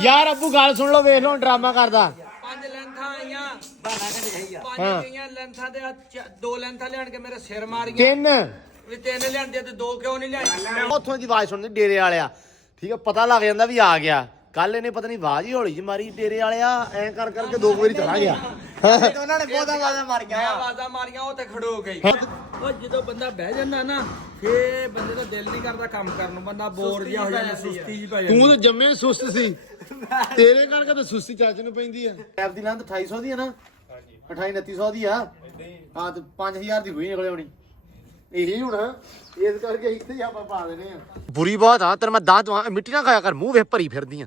यार अब्बू गल सुन लो, वेख लो ड्रामा करदा। ਪੰਜ ਲੈਂਥਾਂ ਆਈਆਂ ਪੰਜ ਗਈਆਂ ਲੈਂਥਾਂ ਦੇ ਦੋ ਲੈਂਥਾਂ ਲਿਆਣ ਕੇ ਮੇਰੇ ਸਿਰ ਮਾਰੀਆਂ। ਤਿੰਨ ਵੀ ਤਿੰਨ ਲਿਆਂਦੇ ਤੇ ਦੋ ਕਿਉਂ ਨਹੀਂ ਲਿਆਏ? ਉੱਥੋਂ ਦੀ ਆਵਾਜ਼ ਸੁਣਦੀ ਡੇਰੇ ਵਾਲਿਆ, ਠੀਕ ਆ, ਪਤਾ ਲੱਗ ਜਾਂਦਾ ਵੀ ਆ ਗਿਆ। ਕੱਲ ਇਹਨੇ ਪਤਾ ਨਹੀਂ ਆਵਾਜ਼ ਹੀ ਹੌਲੀ ਜਿਹੀ ਮਾਰੀ ਡੇਰੇ ਵਾਲਿਆ, ਐ ਕਰ ਕਰਕੇ ਦੋ ਵਾਰੀ ਚਲਾ ਗਿਆ। ਉਹਨਾਂ ਨੇ ਬਹੁਤਾ ਆਵਾਜ਼ਾਂ ਮਾਰੀਆਂ, ਆਵਾਜ਼ਾਂ ਮਾਰੀਆਂ, ਉਹ ਤੇ ਖੜੋ ਗਈ। ਉਹ ਜਦੋਂ ਬੰਦਾ ਬਹਿ ਜਾਂਦਾ ਨਾ ਫੇ ਬੰਦੇ ਦਾ ਦਿਲ ਨਹੀਂ ਕਰਦਾ ਕੰਮ ਕਰਨ ਨੂੰ, ਬੰਦਾ ਬੋਰ ਜਿਹਾ ਹੋ ਜਾਂਦਾ, ਸੁਸਤੀ ਜਿਹੀ ਪੈ ਜਾਂਦੀ। ਤੂੰ ਤਾਂ ਜੰਮੇ ਸੁਸਤ ਸੀ, ਤੇਰੇ ਕਰਕੇ ਤਾਂ ਸੁਸਤੀ ਚਾਚੇ ਨੂੰ ਪੈਂਦੀ ਆ। ਐਪ ਦੀ ਲੰਦ 2800 ਦੀ ਆ ਨਾ? ਹਾਂਜੀ 28-2900 ਦੀ ਆ। ਹਾਂ ਤੇ 5000 ਦੀ ਹੋਈ ਨਿਕਲੇ ਹੋਣੀ ਇਹੀ ਹੁਣ, ਇਸ ਕਰਕੇ ਇੱਥੇ ਹੀ ਆਪਾਂ ਪਾ ਦੇਣੇ ਆ। ਬੁਰੀ ਬਾਤ ਆ, ਤੇਰੇ ਮੈਂ ਦਾਂਤ ਮਿੱਟੀ ਨਾ ਖਾਇਆ ਕਰ, ਮੂੰਹ ਵੇਖ ਭਰੀ ਫਿਰਦੀ ਆ।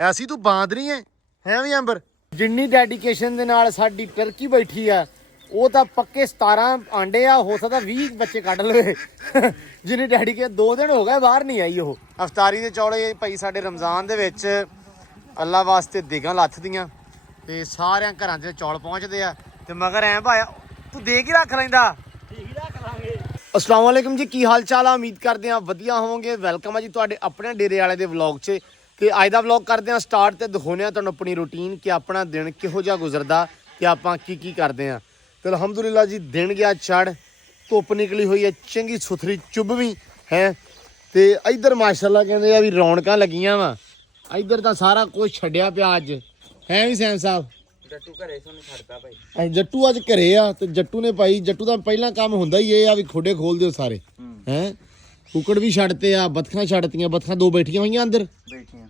ਐਸੀ ਤੂੰ ਬਾਂਦਰੀ ਹੈ ਵੀ ਅੰਬਰ। ਜਿੰਨੀ ਡੈਡੀਕੇਸ਼ਨ ਦੇ ਨਾਲ ਸਾਡੀ ਟਰਕੀ ਬੈਠੀ ਆ, ਉਹ ਤਾਂ ਪੱਕੇ 17 ਆਂਡੇ ਆ, ਹੋ ਸਕਦਾ 20 ਬੱਚੇ ਕੱਢ ਲਵੇ। ਜਿੰਨੀ ਡੈਡੀਕੇਸ਼ਨ 2 ਦਿਨ ਹੋ ਗਏ ਬਾਹਰ ਨਹੀਂ ਆਈ ਉਹ। ਅਫਤਾਰੀ ਦੇ ਚੌਲੇ ਭਾਈ ਸਾਡੇ ਰਮਜ਼ਾਨ ਦੇ ਵਿੱਚ ਅੱਲਾ ਵਾਸਤੇ ਦੇਗਾਂ ਲੱਥਦੀਆਂ ਤੇ ਸਾਰਿਆਂ ਘਰਾਂ 'ਚ ਚੌਲ ਪਹੁੰਚਦੇ ਆ ਤੇ ਮਗਰ ਐ ਭਾਇਆ ਤੂੰ ਦੇਗ ਹੀ ਰੱਖ ਲੈਂਦਾ। अस्सलाम वालेकुम जी, की हाल चाल है? उम्मीद करते हैं वधिया होवोगे। वेलकम है जी तुहाडे अपने डेरे वाले दे व्लॉग 'च। ते अज दा व्लॉग करते हैं स्टार्ट ते दिखाने तुहानूं अपनी रूटीन कि अपना दिन किहो जिहा गुजरदा ते आपां की करते हैं। तो अलहमदुलिल्लाह जी दिन गया चढ़, धुप्प निकली हुई है चंगी सुथरी चुभवी है। ते इधर माशाअल्लाह कहंदे आ भी रौनकां लगियां वा। इधर तां सारा कुछ छड्डिया पिया अज है भी सैन साहब। ਜੱਟੂ ਘਰੇ ਤੋਂ ਨਹੀਂ ਛੱਡਦਾ ਭਾਈ। ਜੱਟੂ ਅੱਜ ਘਰੇ ਆ ਤੇ ਜੱਟੂ ਨੇ ਭਾਈ, ਜੱਟੂ ਦਾ ਪਹਿਲਾ ਕੰਮ ਹੁੰਦਾ ਹੀ ਇਹ ਆ ਵੀ ਖੋਡੇ ਖੋਲ ਦਿਓ ਸਾਰੇ ਹੈ। ਕੁੱਕੜ ਵੀ ਛੱਡਤੇ ਆ, ਬੱਤਖਾਂ ਛੱਡਤੀਆਂ, ਬੱਤਖਾਂ 2 ਬੈਠੀਆਂ ਹੋਈਆਂ ਅੰਦਰ ਬੈਠੀਆਂ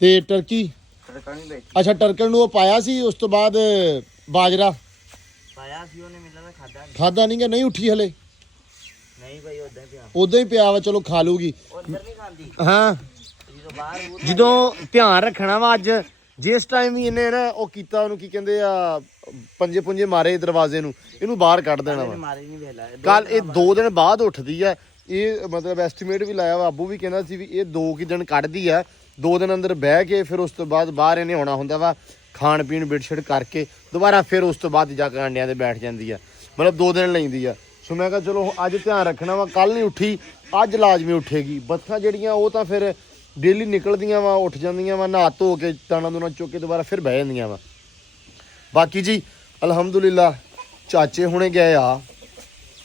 ਤੇ ਟਰਕੀ ਨਹੀਂ ਬੈਠੀ। ਅੱਛਾ ਟਰਕਲ ਨੂੰ ਉਹ ਪਾਇਆ ਸੀ, ਉਸ ਤੋਂ ਬਾਅਦ ਬਾਜਰਾ ਪਾਇਆ ਸੀ ਉਹਨੇ, ਮਿਲਦਾ ਖਾਦਾ ਨਹੀਂ ਗਾ, ਨਹੀਂ ਉੱਠੀ ਹਲੇ। ਨਹੀਂ ਭਾਈ ਉਦਾਂ ਹੀ ਪਿਆ, ਉਦਾਂ ਹੀ ਪਿਆ ਵਾ, ਚਲੋ ਖਾ ਲੂਗੀ। ਉਧਰ ਨਹੀਂ ਖਾਂਦੀ ਹਾਂ ਜਦੋਂ ਬਾਹਰ ਜਦੋਂ ਧਿਆਨ ਰੱਖਣਾ ਵਾ ਅੱਜ ਜਿਸ ਟਾਈਮ ਵੀ ਇਹਨੇ ਨਾ ਉਹ ਕੀਤਾ, ਉਹਨੂੰ ਕੀ ਕਹਿੰਦੇ ਆ, ਪੰਜੇ ਪੁੰਜੇ ਮਾਰੇ ਦਰਵਾਜ਼ੇ ਨੂੰ, ਇਹਨੂੰ ਬਾਹਰ ਕੱਢ ਦੇਣਾ ਵਾ। ਮਾਰੇ ਨਹੀਂ ਵੇਲਾ ਕੱਲ ਇਹ 2 ਦਿਨ ਬਾਅਦ ਉੱਠਦੀ ਆ। ਇਹ ਮਤਲਬ ਐਸਟੀਮੇਟ ਵੀ ਲਾਇਆ ਵਾ, ਆਬੂ ਵੀ ਕਹਿੰਦਾ ਸੀ ਵੀ ਇਹ 2 ਕੁ ਦਿਨ ਕੱਢਦੀ ਆ। 2 ਦਿਨ ਅੰਦਰ ਬਹਿ ਕੇ ਫਿਰ ਉਸ ਤੋਂ ਬਾਅਦ ਬਾਹਰ ਇਹਨੇ ਆਉਣਾ ਹੁੰਦਾ ਵਾ, ਖਾਣ ਪੀਣ ਬਿੜਛੜ ਕਰਕੇ ਦੁਬਾਰਾ ਫਿਰ ਉਸ ਤੋਂ ਬਾਅਦ ਜਾ ਕੇ ਅੰਡਿਆਂ ਤੇ ਬੈਠ ਜਾਂਦੀ ਆ। ਮਤਲਬ 2 ਦਿਨ ਲੈਂਦੀ ਆ। ਸੋ ਮੈਂ ਕਿਹਾ ਚਲੋ ਅੱਜ ਧਿਆਨ ਰੱਖਣਾ ਵਾ, ਕੱਲ ਨਹੀਂ ਉੱਠੀ ਅੱਜ ਲਾਜ਼ਮੀ ਉੱਠੇਗੀ। ਬੱਤਖਾਂ ਜਿਹੜੀਆਂ ਉਹ ਤਾਂ ਫਿਰ ਡੇਲੀ ਨਿਕਲਦੀਆਂ ਵਾ, ਉੱਠ ਜਾਂਦੀਆਂ ਵਾ, ਨਹਾ ਧੋ ਕੇ ਦਾਣਾ ਦੂਣਾ ਚੁੱਕ ਕੇ ਦੁਬਾਰਾ ਫਿਰ ਬਹਿ ਜਾਂਦੀਆਂ ਵਾ। ਬਾਕੀ ਜੀ ਅਲਹਮਦੁਲਿਲਾ ਚਾਚੇ ਹੁਣੇ ਗਏ ਆ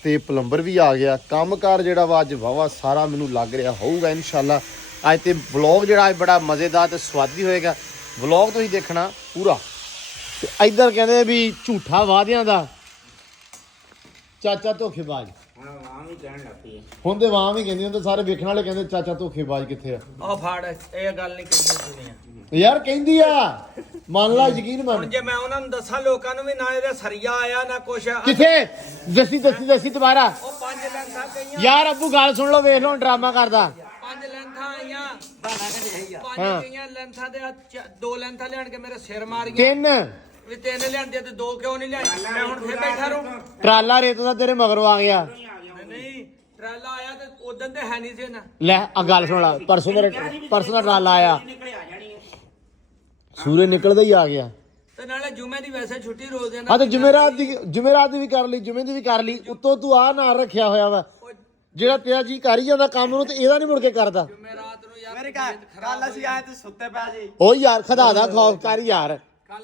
ਤੇ ਪਲੰਬਰ ਵੀ ਆ ਗਿਆ। ਕੰਮਕਾਰ ਜਿਹੜਾ ਵਾ ਅੱਜ ਵਾਵਾ ਸਾਰਾ ਮੈਨੂੰ ਲੱਗ ਰਿਹਾ ਹੋਊਗਾ ਇਨਸ਼ਾਅੱਲਾ। ਅੱਜ ਤੇ ਵਲੌਗ ਜਿਹੜਾ ਅੱਜ ਬੜਾ ਮਜ਼ੇਦਾਰ ਤੇ ਸਵਾਦੀ ਹੋਏਗਾ। ਵਲੌਗ ਤੁਸੀਂ ਦੇਖਣਾ ਪੂਰਾ। ਤੇ ਇੱਧਰ ਕਹਿੰਦੇ ਵੀ ਝੂਠਾ ਵਾਅਦਿਆਂ ਦਾ ਚਾਚਾ ਧੋਖੇਬਾਜ਼। ਹੁਣ ਤੇ ਵਾਂ ਵੀ ਕਹਿੰਦੀ, ਹੁਣ ਤੇ ਸਾਰੇ ਵੇਖਣ ਵਾਲੇ ਕਹਿੰਦੇ ਚਾਚਾ ਧੋਖੇਬਾਜ਼ ਕਿੱਥੇ ਆ। ਉਹ ਫਾੜ ਇਹ ਗੱਲ ਨਹੀਂ ਕਹਿੰਦੀ ਦੁਨੀਆ ਯਾਰ ਕਹਿੰਦੀ ਆ, ਮੰਨ ਲਾ ਯਕੀਨ ਮੰਨ। ਹੁਣ ਜੇ ਮੈਂ ਉਹਨਾਂ ਨੂੰ ਦੱਸਾਂ ਲੋਕਾਂ ਨੂੰ ਵੀ ਨਾ ਇਹਦਾ ਸਰੀਆ ਆਇਆ ਨਾ ਕੁਛ। ਕਿੱਥੇ ਦੱਸੀ ਦੁਬਾਰਾ। ਉਹ 5 ਲੈਂਥਾਂ ਗਈਆਂ ਯਾਰ ਅੱਬੂ ਗੱਲ ਸੁਣ ਲਓ, ਵੇਖ ਲਓ ਡਰਾਮਾ ਕਰਦਾ। 5 ਲੈਂਥਾਂ ਆਈਆਂ ਪੰਜ ਹਾਂ। ਗਈਆਂ ਲੈਂਥਾਂ ਦੇ ਦੋ ਲੈਂਥਾਂ ਲਿਆਣ ਕੇ ਮੇਰੇ ਸਿਰ ਮਾਰੀਆਂ। ਤਿੰਨ ਵੀ ਤਿੰਨ ਲਿਆਂਦੇ ਤੇ ਦੋ ਕਿਉਂ ਨਹੀਂ ਲਿਆਏ? ਮੈਂ ਹੁਣ ਫੇਰ ਬੈਠਾ ਰਹੂੰ। ਟਰਾਲਾ ਰੇਤ ਦਾ ਤੇਰੇ ਮਗਰੋਂ ਆ ਗਿਆ। ਨਹੀਂ ਟਰਾਲਾ ਆਇਆ ਤੇ ਉਦੋਂ ਤੇ ਹੈ ਨਹੀਂ ਸੀ ਨਾ। ਲੈ ਆ ਗੱਲ ਸੁਣ ਲਾ, ਪਰਸੋਂ ਦਾ ਟਰਾਲਾ ਆਇਆ, ਸੂਰਜ ਨਿਕਲਦਾ ਹੀ ਆ ਗਿਆ। ਤੇ ਨਾਲੇ ਜੁਮੇ ਦੀ ਵੈਸੇ ਛੁੱਟੀ ਰੋਜ਼ ਦੇ ਹਾਂ ਤੇ ਜੁਮੇਰਾਤ ਦੀ ਵੀ ਕਰ ਲਈ, ਜੁਮੇ ਦੀ ਵੀ ਕਰ ਲਈ। ਉੱਤੋਂ ਤੂੰ ਆ ਨਾਲ ਰੱਖਿਆ ਹੋਇਆ ਵਾ ਜਿਹੜਾ ਤੇਰਾ ਜੀ ਕਰ ਹੀ ਜਾਂਦਾ ਕੰਮ ਨੂੰ, ਤੇ ਇਹਦਾ ਨਹੀਂ ਮੁੜ ਕੇ ਕਰਦਾ। ਜੁਮੇ ਰਾਤ ਨੂੰ ਯਾਰ ਮੇਰੇ ਕੱਲ ਅਸੀਂ ਆਏ ਤੇ ਸੁੱਤੇ ਪਏ ਸੀ। ਓ ਯਾਰ ਖੁਦਾ ਦਾ ਖੌਫ ਕਰ ਯਾਰ। ਕੱਲ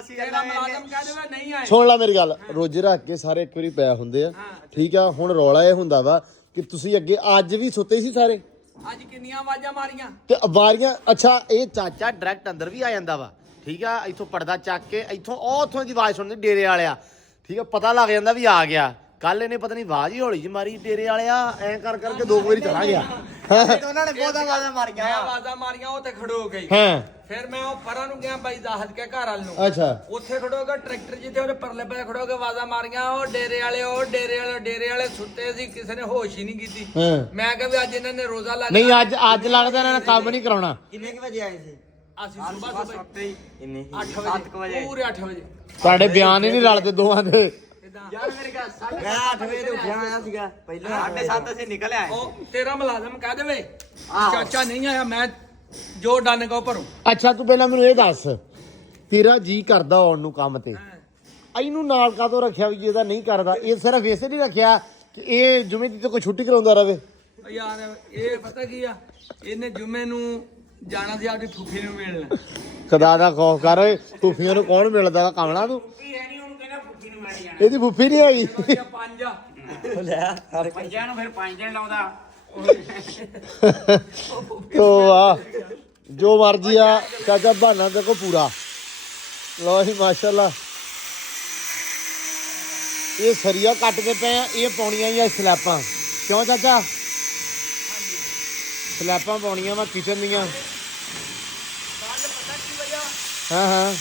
ਅਸੀਂ ਤੇਰਾ ਮੁਲਾਜ਼ਮ ਕਹਿ ਦੇਵੇ ਨਹੀਂ ਆਏ। ਸੁਣ ਲੈ ਮੇਰੀ ਗੱਲ, ਰੋਜ਼ੇ ਰੱਖ ਕੇ ਸਾਰੇ ਇੱਕ ਵਾਰੀ ਪੈ ਹੁੰਦੇ ਆ, ਠੀਕ ਆ। ਹੁਣ ਰੌਲਾ ਇਹ ਹੁੰਦਾ ਵਾ ਕਿ ਤੁਸੀਂ ਅੱਗੇ ਅੱਜ ਵੀ ਸੁੱਤੇ ਸੀ ਸਾਰੇ। ਅੱਜ ਕਿੰਨੀਆਂ ਆਵਾਜ਼ਾਂ ਮਾਰੀਆਂ ਤੇ ਵਾਰੀਆਂ। ਅੱਛਾ ਇਹ ਚਾਚਾ ਡਾਇਰੈਕਟ ਅੰਦਰ ਵੀ ਆ ਜਾਂਦਾ ਵਾ, ਠੀਕ ਆ। ਇੱਥੋਂ ਪਰਦਾ ਚੱਕ ਕੇ ਇੱਥੋਂ ਉੱਥੋਂ ਦੀ ਆਵਾਜ਼ ਸੁਣਦੀ ਡੇਰੇ ਵਾਲਿਆ, ਠੀਕ ਆ, ਪਤਾ ਲੱਗ ਜਾਂਦਾ ਵੀ ਆ ਗਿਆ। ਕੱਲ ਇਹਨੇ ਪਤਾ ਨਹੀਂ ਆਵਾਜ਼ ਹੀ ਹੌਲੀ ਜਿਹੀ ਮਾਰੀ ਡੇਰੇ ਵਾਲਿਆ, ਐਂ ਕਰ ਕਰਕੇ 2 ਵਾਰੀ ਚਲਾ ਗਿਆ। ਉਹਨਾਂ ਨੇ ਬਹੁਤ ਆਵਾਜ਼ਾਂ ਮਾਰੀਆਂ, ਆਵਾਜ਼ਾਂ ਮਾਰੀਆਂ, ਉਹ ਤੇ ਖੜੋ ਗਈ। ਹਾਂ ਫਿਰ ਮੈਂ ਉਹ ਪਰਾਂ ਨੂੰ ਗਿਆ ਬਾਈ ਦਾਹਦ ਕੇ ਘਰ ਵਾਲ ਨੂੰ। ਅੱਛਾ ਉੱਥੇ ਖੜੋਗਾ ਟਰੈਕਟਰ ਜਿੱਥੇ ਉਹਦੇ ਪਰਲੇ ਪਾਸੇ ਖੜੋਗੇ, ਆਵਾਜ਼ਾਂ ਮਾਰੀਆਂ। ਉਹ ਡੇਰੇ ਵਾਲੇ ਸੁੱਤੇ ਸੀ, ਕਿਸੇ ਨੇ ਹੋਸ਼ ਹੀ ਨਹੀਂ ਕੀਤੀ। ਮੈਂ ਕਿਹਾ ਵੀ ਅੱਜ ਇਹਨਾਂ ਨੇ ਰੋਜ਼ਾ ਲਾ ਨਹੀਂ ਅੱਜ ਲੱਗਦਾ ਇਹਨਾਂ ਨੇ ਕੰਮ ਨਹੀਂ ਕਰਾਉਣਾ। ਕਿੰਨੇ ਵਜੇ ਆਏ ਸੀ? ਅਸੀਂ ਸਵੇਰ 8 ਵਜੇ ਪੂਰੇ 8 ਵਜੇ। ਤੁਹਾਡੇ ਬਿਆਨ ਹੀ ਨਹੀਂ ਰਲਦੇ ਦੋਵਾਂ ਦੇ। ਯਾਰ ਮੇਰੇ ਘਰ ਮੈਂ 8 ਵਜੇ ਉੱਠਿਆ ਆਇਆ ਸੀਗਾ, ਪਹਿਲਾਂ 7:30 ਅਸੀਂ ਨਿਕਲ ਆਏ। ਉਹ ਤੇਰਾ ਮੁਲਾਜ਼ਮ ਕਹਿ ਦੇਵੇ ਚਾਚਾ ਨਹੀਂ ਆਇਆ, ਮੈਂ ਜੋ ਡੰਨ ਕੋ ਭਰੂ। ਅੱਛਾ ਤੂੰ ਪਹਿਲਾਂ ਮੈਨੂੰ ਇਹ ਦੱਸ, ਤੇਰਾ ਜੀ ਕਰਦਾ ਆਉਣ ਨੂੰ ਕੰਮ ਤੇ, ਇਹਨੂੰ ਨਾਲ ਕਾਹਤੋਂ ਰੱਖਿਆ ਵੀ ਇਹਦਾ ਨਹੀਂ ਕਰਦਾ? ਇਹ ਸਿਰਫ ਇਸੇ ਨਹੀਂ ਰੱਖਿਆ ਕਿ ਇਹ ਜੁਮੇ ਦੀ ਤਾਂ ਕੋਈ ਛੁੱਟੀ ਕਰਾਉਂਦਾ ਰਵੇ? ਯਾਰ ਇਹ ਪਤਾ ਕੀ ਆ, ਇਹਨੇ ਜੁਮੇ ਨੂੰ ਜਾਣਾ ਸੀ ਆਪਣੀ ਫੁੱਫੀ ਨੂੰ ਮਿਲਣ। ਖੁਦਾ ਦਾ ਖੌਫ ਕਰ ਓਏ, ਫੁੱਫੀਆਂ ਨੂੰ ਕੌਣ ਮਿਲਦਾ ਵਾ ਕਮਲਾ ਤੂੰ? ਇਹਦੀ ਫੁੱਫੀ ਨਹੀਂ ਹੈਗੀ। ਪੰਜ ਲੈ ਪੰਜਾਂ ਨੂੰ ਫਿਰ 5 ਦਿਨ ਲਾਉਂਦਾ। ਤੋ ਆ ਜੋ ਮਰਜੀ ਆ ਚਾਚਾ ਬਹਾਨਾ ਦੇਖੋ ਪੂਰਾ। ਲੋ ਜੀ ਮਾਸ਼ਾਅੱਲਾ ਇਹ ਸਰੀਆ ਕੱਟ ਕੇ ਪਏ ਆ, ਇਹ ਪਾਉਣੀਆਂ ਹੀ ਆ ਸਲੈਪਾਂ। ਕਿਉਂ ਚਾਚਾ? ਸਲੈਪਾਂ ਪਾਉਣੀਆਂ ਵਾ ਕਿਚਨ ਦੀਆਂ। ਹਾਂ ਹਾਂ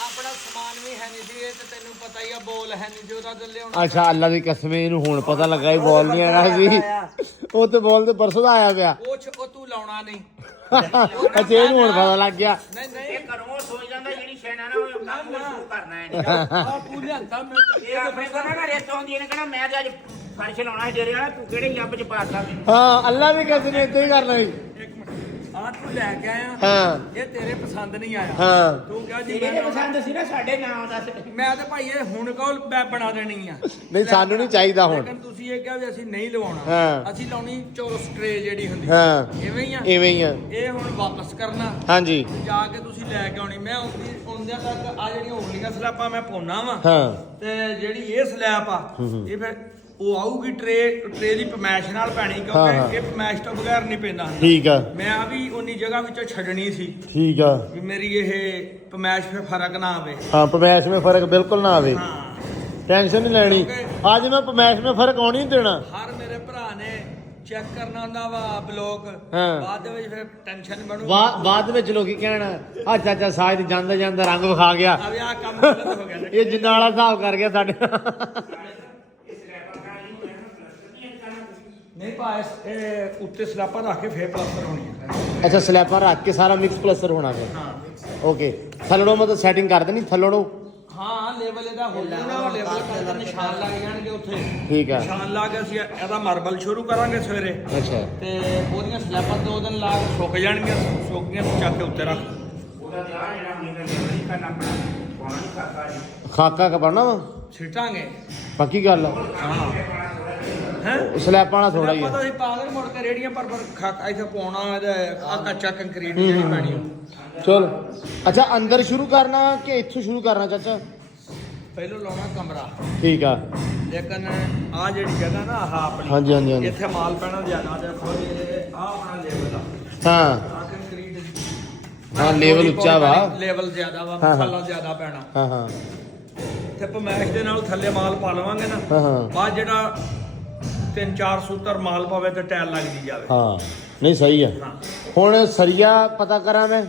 ਆਪਣਾ ਸਮਾਨ ਵੀ ਹੈ ਨਹੀਂ ਸੀ, ਇਹ ਤੇ ਤੈਨੂੰ ਪਤਾ ਹੀ ਆ, ਬੋਲ ਹੈ ਨਹੀਂ ਸੀ ਉਹਦਾ ਤੇ ਲਿਆਉਣਾ। ਅੱਛਾ ਅੱਲਾ ਦੀ ਕਸਮ ਇਹਨੂੰ ਹੁਣ ਪਤਾ ਲੱਗਾ ਹੀ ਬੋਲ ਨਹੀਂ ਆਣਾ ਸੀ। ਉਹ ਤੇ ਬੋਲ ਤੇ ਪਰਸੋਂ ਦਾ ਆਇਆ ਪਿਆ। ਉਹ ਤੂੰ ਲਾਉਣਾ ਨਹੀਂ। ਅੱਛਾ ਇਹਨੂੰ ਹੁਣ ਪਤਾ ਲੱਗ ਗਿਆ। ਨਹੀਂ ਨਹੀਂ ਇਹ ਘਰੋਂ ਸੋਚ ਜਾਂਦਾ ਜਿਹੜੀ ਸ਼ੈਨਾ ਨਾ ਉਹ ਨਾ ਕਰਨਾ ਹੈ। ਆ ਤੂੰ ਲਿਆਂਦਾ ਮੈਂ ਇਹ ਆਪਣੇ ਕੋਲ ਨਾ ਰੇਤ ਆਉਂਦੀ ਇਹਨੇ ਕਹਿਣਾ ਮੈਂ ਤੇ ਅੱਜ ਫਰਸ਼ ਲਾਉਣਾ ਹੈ ਡੇਰੇ ਵਾਲਾ, ਤੂੰ ਕਿਹੜੇ ਲੱਭ ਚ ਪਾਤਾ ਮੈਨੂੰ। ਹਾਂ ਅੱਲਾ ਵੀ ਕਿਸੇ ਨੇ ਏਦਾਂ ਹੀ ਕਰਨਾ ਸੀ। ਇੱਕ ਮਿੰਟ ਆ ਤੂੰ ਲੈ ਕੇ ਆਇਆ, ਹਾਂ ਇਹ ਤੇਰੇ ਪਸੰਦ ਨਹੀਂ ਆਇਆ। ਹਾਂ ਤੂੰ ਕਿਹਾ ਜੀ ਇਹਦੇ ਪਸੰਦ ਸੀ ਨਾ ਸਾਡੇ ਨਾਮ ਦਾ। ਮੈਂ ਤੇ ਭਾਈ ਇਹ ਹੁਣ ਕੋਲ ਬਣਾ ਦੇਣੀ ਆ। ਨਹੀਂ ਸਾਨੂੰ ਨਹੀਂ ਚਾਹੀਦਾ ਹੁਣ। ਲੇਕਿਨ ਤੁਸੀਂ ਇਹ ਕਿਹਾ ਵੀ ਅਸੀਂ ਨਹੀਂ ਲਵਾਉਣਾ, ਹਾਂ। ਅਸੀਂ ਲਾਉਣੀ ਚੋਰਸ ਟਰੇ ਜਿਹੜੀ ਹੁੰਦੀ ਹਾਂ ਇਵੇਂ ਹੀ ਆ। ਇਵੇਂ ਹੀ ਆ। ਇਹ ਹੁਣ ਵਾਪਸ ਕਰਨਾ, ਹਾਂਜੀ ਜਾ ਕੇ ਤੁਸੀਂ ਲੈ ਕੇ ਆਉਣੀ। ਮੈਂ ਆਉਂਦਿਆਂ ਤੱਕ ਆ ਜਿਹੜੀਆਂ ਉਰਲੀਆਂ ਸਲੈਪਾਂ ਮੈਂ ਪਾਉਣਾ ਵਾ, ਹਾਂ ਤੇ ਜਿਹੜੀ ਇਹ ਸਲੈਪ ਆ ਇਹ ਫਿਰ ਉਹ ਆਊਗੀ ਟਰੇ ਦੀ ਪਮੈਸ਼ ਨਾਲ ਪੈਣੀ, ਹਾਂ, ਕਿਉਂਕਿ ਇਹ ਪਮੈਸ਼ ਤੋਂ ਬਗੈਰ ਨਹੀਂ ਪੈਂਦਾ ਹੁੰਦਾ। ਠੀਕ ਆ ਮੈਂ ਆ ਵੀ ਉਨੀ ਜਗ੍ਹਾ ਵਿੱਚੋਂ ਛੱਡਣੀ ਸੀ ਠੀਕ ਆ। ਵੀ ਮੇਰੀ ਇਹ ਪਮੈਸ਼ ਫਿਰ ਫਰਕ ਨਾ ਆਵੇ। ਹਾਂ ਪਮੈਸ਼ ਵਿੱਚ ਫਰਕ ਬਿਲਕੁਲ ਨਾ ਆਵੇ। ਹਾਂ ਟੈਨਸ਼ਨ ਨਹੀਂ ਲੈਣੀ। ਅੱਜ ਮੈਂ ਪਮੈਸ਼ ਵਿੱਚ ਫਰਕ ਆਉਣੀ ਨਹੀਂ ਦੇਣਾ। ਹਰ ਮੇਰੇ ਭਰਾ ਨੇ ਚੈੱਕ ਕਰਨਾ ਹੁੰਦਾ ਵਾ ਬਲੌਕ, ਹਾਂ। ਬਾਅਦ ਦੇ ਵਿੱਚ ਫਿਰ ਟੈਨਸ਼ਨ ਬਣੂ। ਬਾਅਦ ਵਿੱਚ ਲੋਕੀ ਕਹਿਣਾ ਆ ਚਾਚਾ ਸਾਜ ਜਾਂਦਾ ਜਾਂਦਾ ਰੰਗ ਵਿਖਾ ਗਿਆ, ਆ ਵੀ ਆ ਕੰਮ ਗਲਤ ਹੋ ਗਿਆ ਨਾ। ਇਹ ਜਿੰਨਾ ਵਾਲਾ ਹਿਸਾਬ ਕਰ ਗਿਆ ਸਾਡੇ। ਨਹੀਂ ਭਾਈ ਇਹ ਉੱਤੇ ਸਲਾਪਾਂ ਰੱਖ ਕੇ ਫੇਰ ਪਲਾਸਟਰ ਹੋਣੀ ਹੈ। ਅੱਛਾ ਸਲੈਪਾਂ ਰੱਖ ਕੇ ਸਾਰਾ ਮਿਕਸ ਪਲਸਟਰ ਹੋਣਾ ਫਿਰ। ਹਾਂ ਓਕੇ ਥੱਲੜੋਂ ਮਤਲਬ ਸੈਟਿੰਗ ਕਰ ਦੇਣੀ ਥੱਲੜੋਂ। ਹਾਂ ਲੈਵਲ ਇਹਦਾ ਹੋ ਜਾਣਾ, ਉਹ ਲੈਵਲ ਕਰਕੇ ਨਿਸ਼ਾਨ ਲੱਗ ਜਾਣਗੇ ਉੱਥੇ। ਠੀਕ ਆ। ਨਿਸ਼ਾਨ ਲਾ ਕੇ ਅਸੀਂ ਇਹਦਾ ਮਾਰਬਲ ਸ਼ੁਰੂ ਕਰਾਂਗੇ ਸਵੇਰੇ, ਅੱਛਾ ਤੇ ਉਹਦੀਆਂ ਸਲੈਬਾਂ 2 ਦਿਨ ਲਾ ਕੇ ਸੁੱਕ ਜਾਣਗੀਆਂ। ਸੁੱਕ ਗਈਆਂ ਤਾਂ ਚੱਕ ਕੇ ਉੱਤੇ ਰੱਖ। ਉਹਦਾ ਤੇ ਆ ਜਿਹੜਾ ਨਹੀਂ ਕਰਨਾ ਆਪਣਾ ਪਾਉਣਾ ਨਹੀਂ ਖਾਤਾ ਜੀ। ਖਾਕਾ ਕਪਾਣਾ ਵਾ ਛਿਟਾਂਗੇ ਪੱਕੀ ਗੱਲ ਆ। ਹਾਂ ਹੈ ਸਲੈਪਾਂ ਨਾਲ ਥੋੜਾ ਹੀ ਪਤਾ ਆ। ਸੀ ਪਾਗਲ ਮੁੜ ਕੇ ਰੇੜੀਆਂ ਪਰ ਖਾਕਾ ਇੱਥੇ ਪਾਉਣਾ, ਇਹਦਾ ਆ ਕੱਚਾ ਕੰਕਰੀਟ ਜਿਹੜੀ ਪੈਣੀ ਆ। ਚਲ ਅੱਛਾ ਅੰਦਰ ਸ਼ੁਰੂ ਕਰਨਾ ਕਿ ਇੱਥੋਂ ਸ਼ੁਰੂ ਕਰਨਾ ਚਾਚਾ? ਪਹਿਲੋਂ ਲਾਉਣਾ ਕਮਰਾ, ਠੀਕ ਆ। ਲੇਕਿਨ ਆ ਜਿਹੜੀ ਜਗ੍ਹਾ ਨਾ ਆਹ ਆਪਣੀ, ਹਾਂਜੀ ਹਾਂਜੀ ਹਾਂਜੀ ਇੱਥੇ ਮਾਲ ਪੈਣਾ ਜ਼ਿਆਦਾ ਤੇ ਆ ਆਪਣਾ ਲੈਵਲ ਆ। ਹਾਂ ਆ ਕੰਕਰੀਟ ਹਾਂ ਲੈਵਲ ਉੱਚਾ ਵਾ। ਲੈਵਲ ਜ਼ਿਆਦਾ ਵਾ, ਹਾਂ, ਹਾਂ। ਮਸਾਲਾ ਜ਼ਿਆਦਾ ਪੈਣਾ। ਹਾਂ ਹਾਂ ਤੇ ਪਮੈਸ਼ ਦੇ ਨਾਲ ਥੱਲੇ ਮਾਲ ਪਾ ਲਵਾਂਗੇ ਨਾ, ਹਾਂ ਹਾਂ ਬਾਅਦ ਜਿਹੜਾ 3-4 ਸੂਤਰ ਮਾਲ ਪਾਵੇ ਤੇ ਟਾਇਲ ਲੱਗਦੀ ਜਾਵੇ। ਹਾਂ ਨਹੀਂ ਸਹੀ ਆ। ਹਾਂ ਹੁਣ ਸਰੀਆ ਪਤਾ ਕਰਾਂ ਮੈਂ।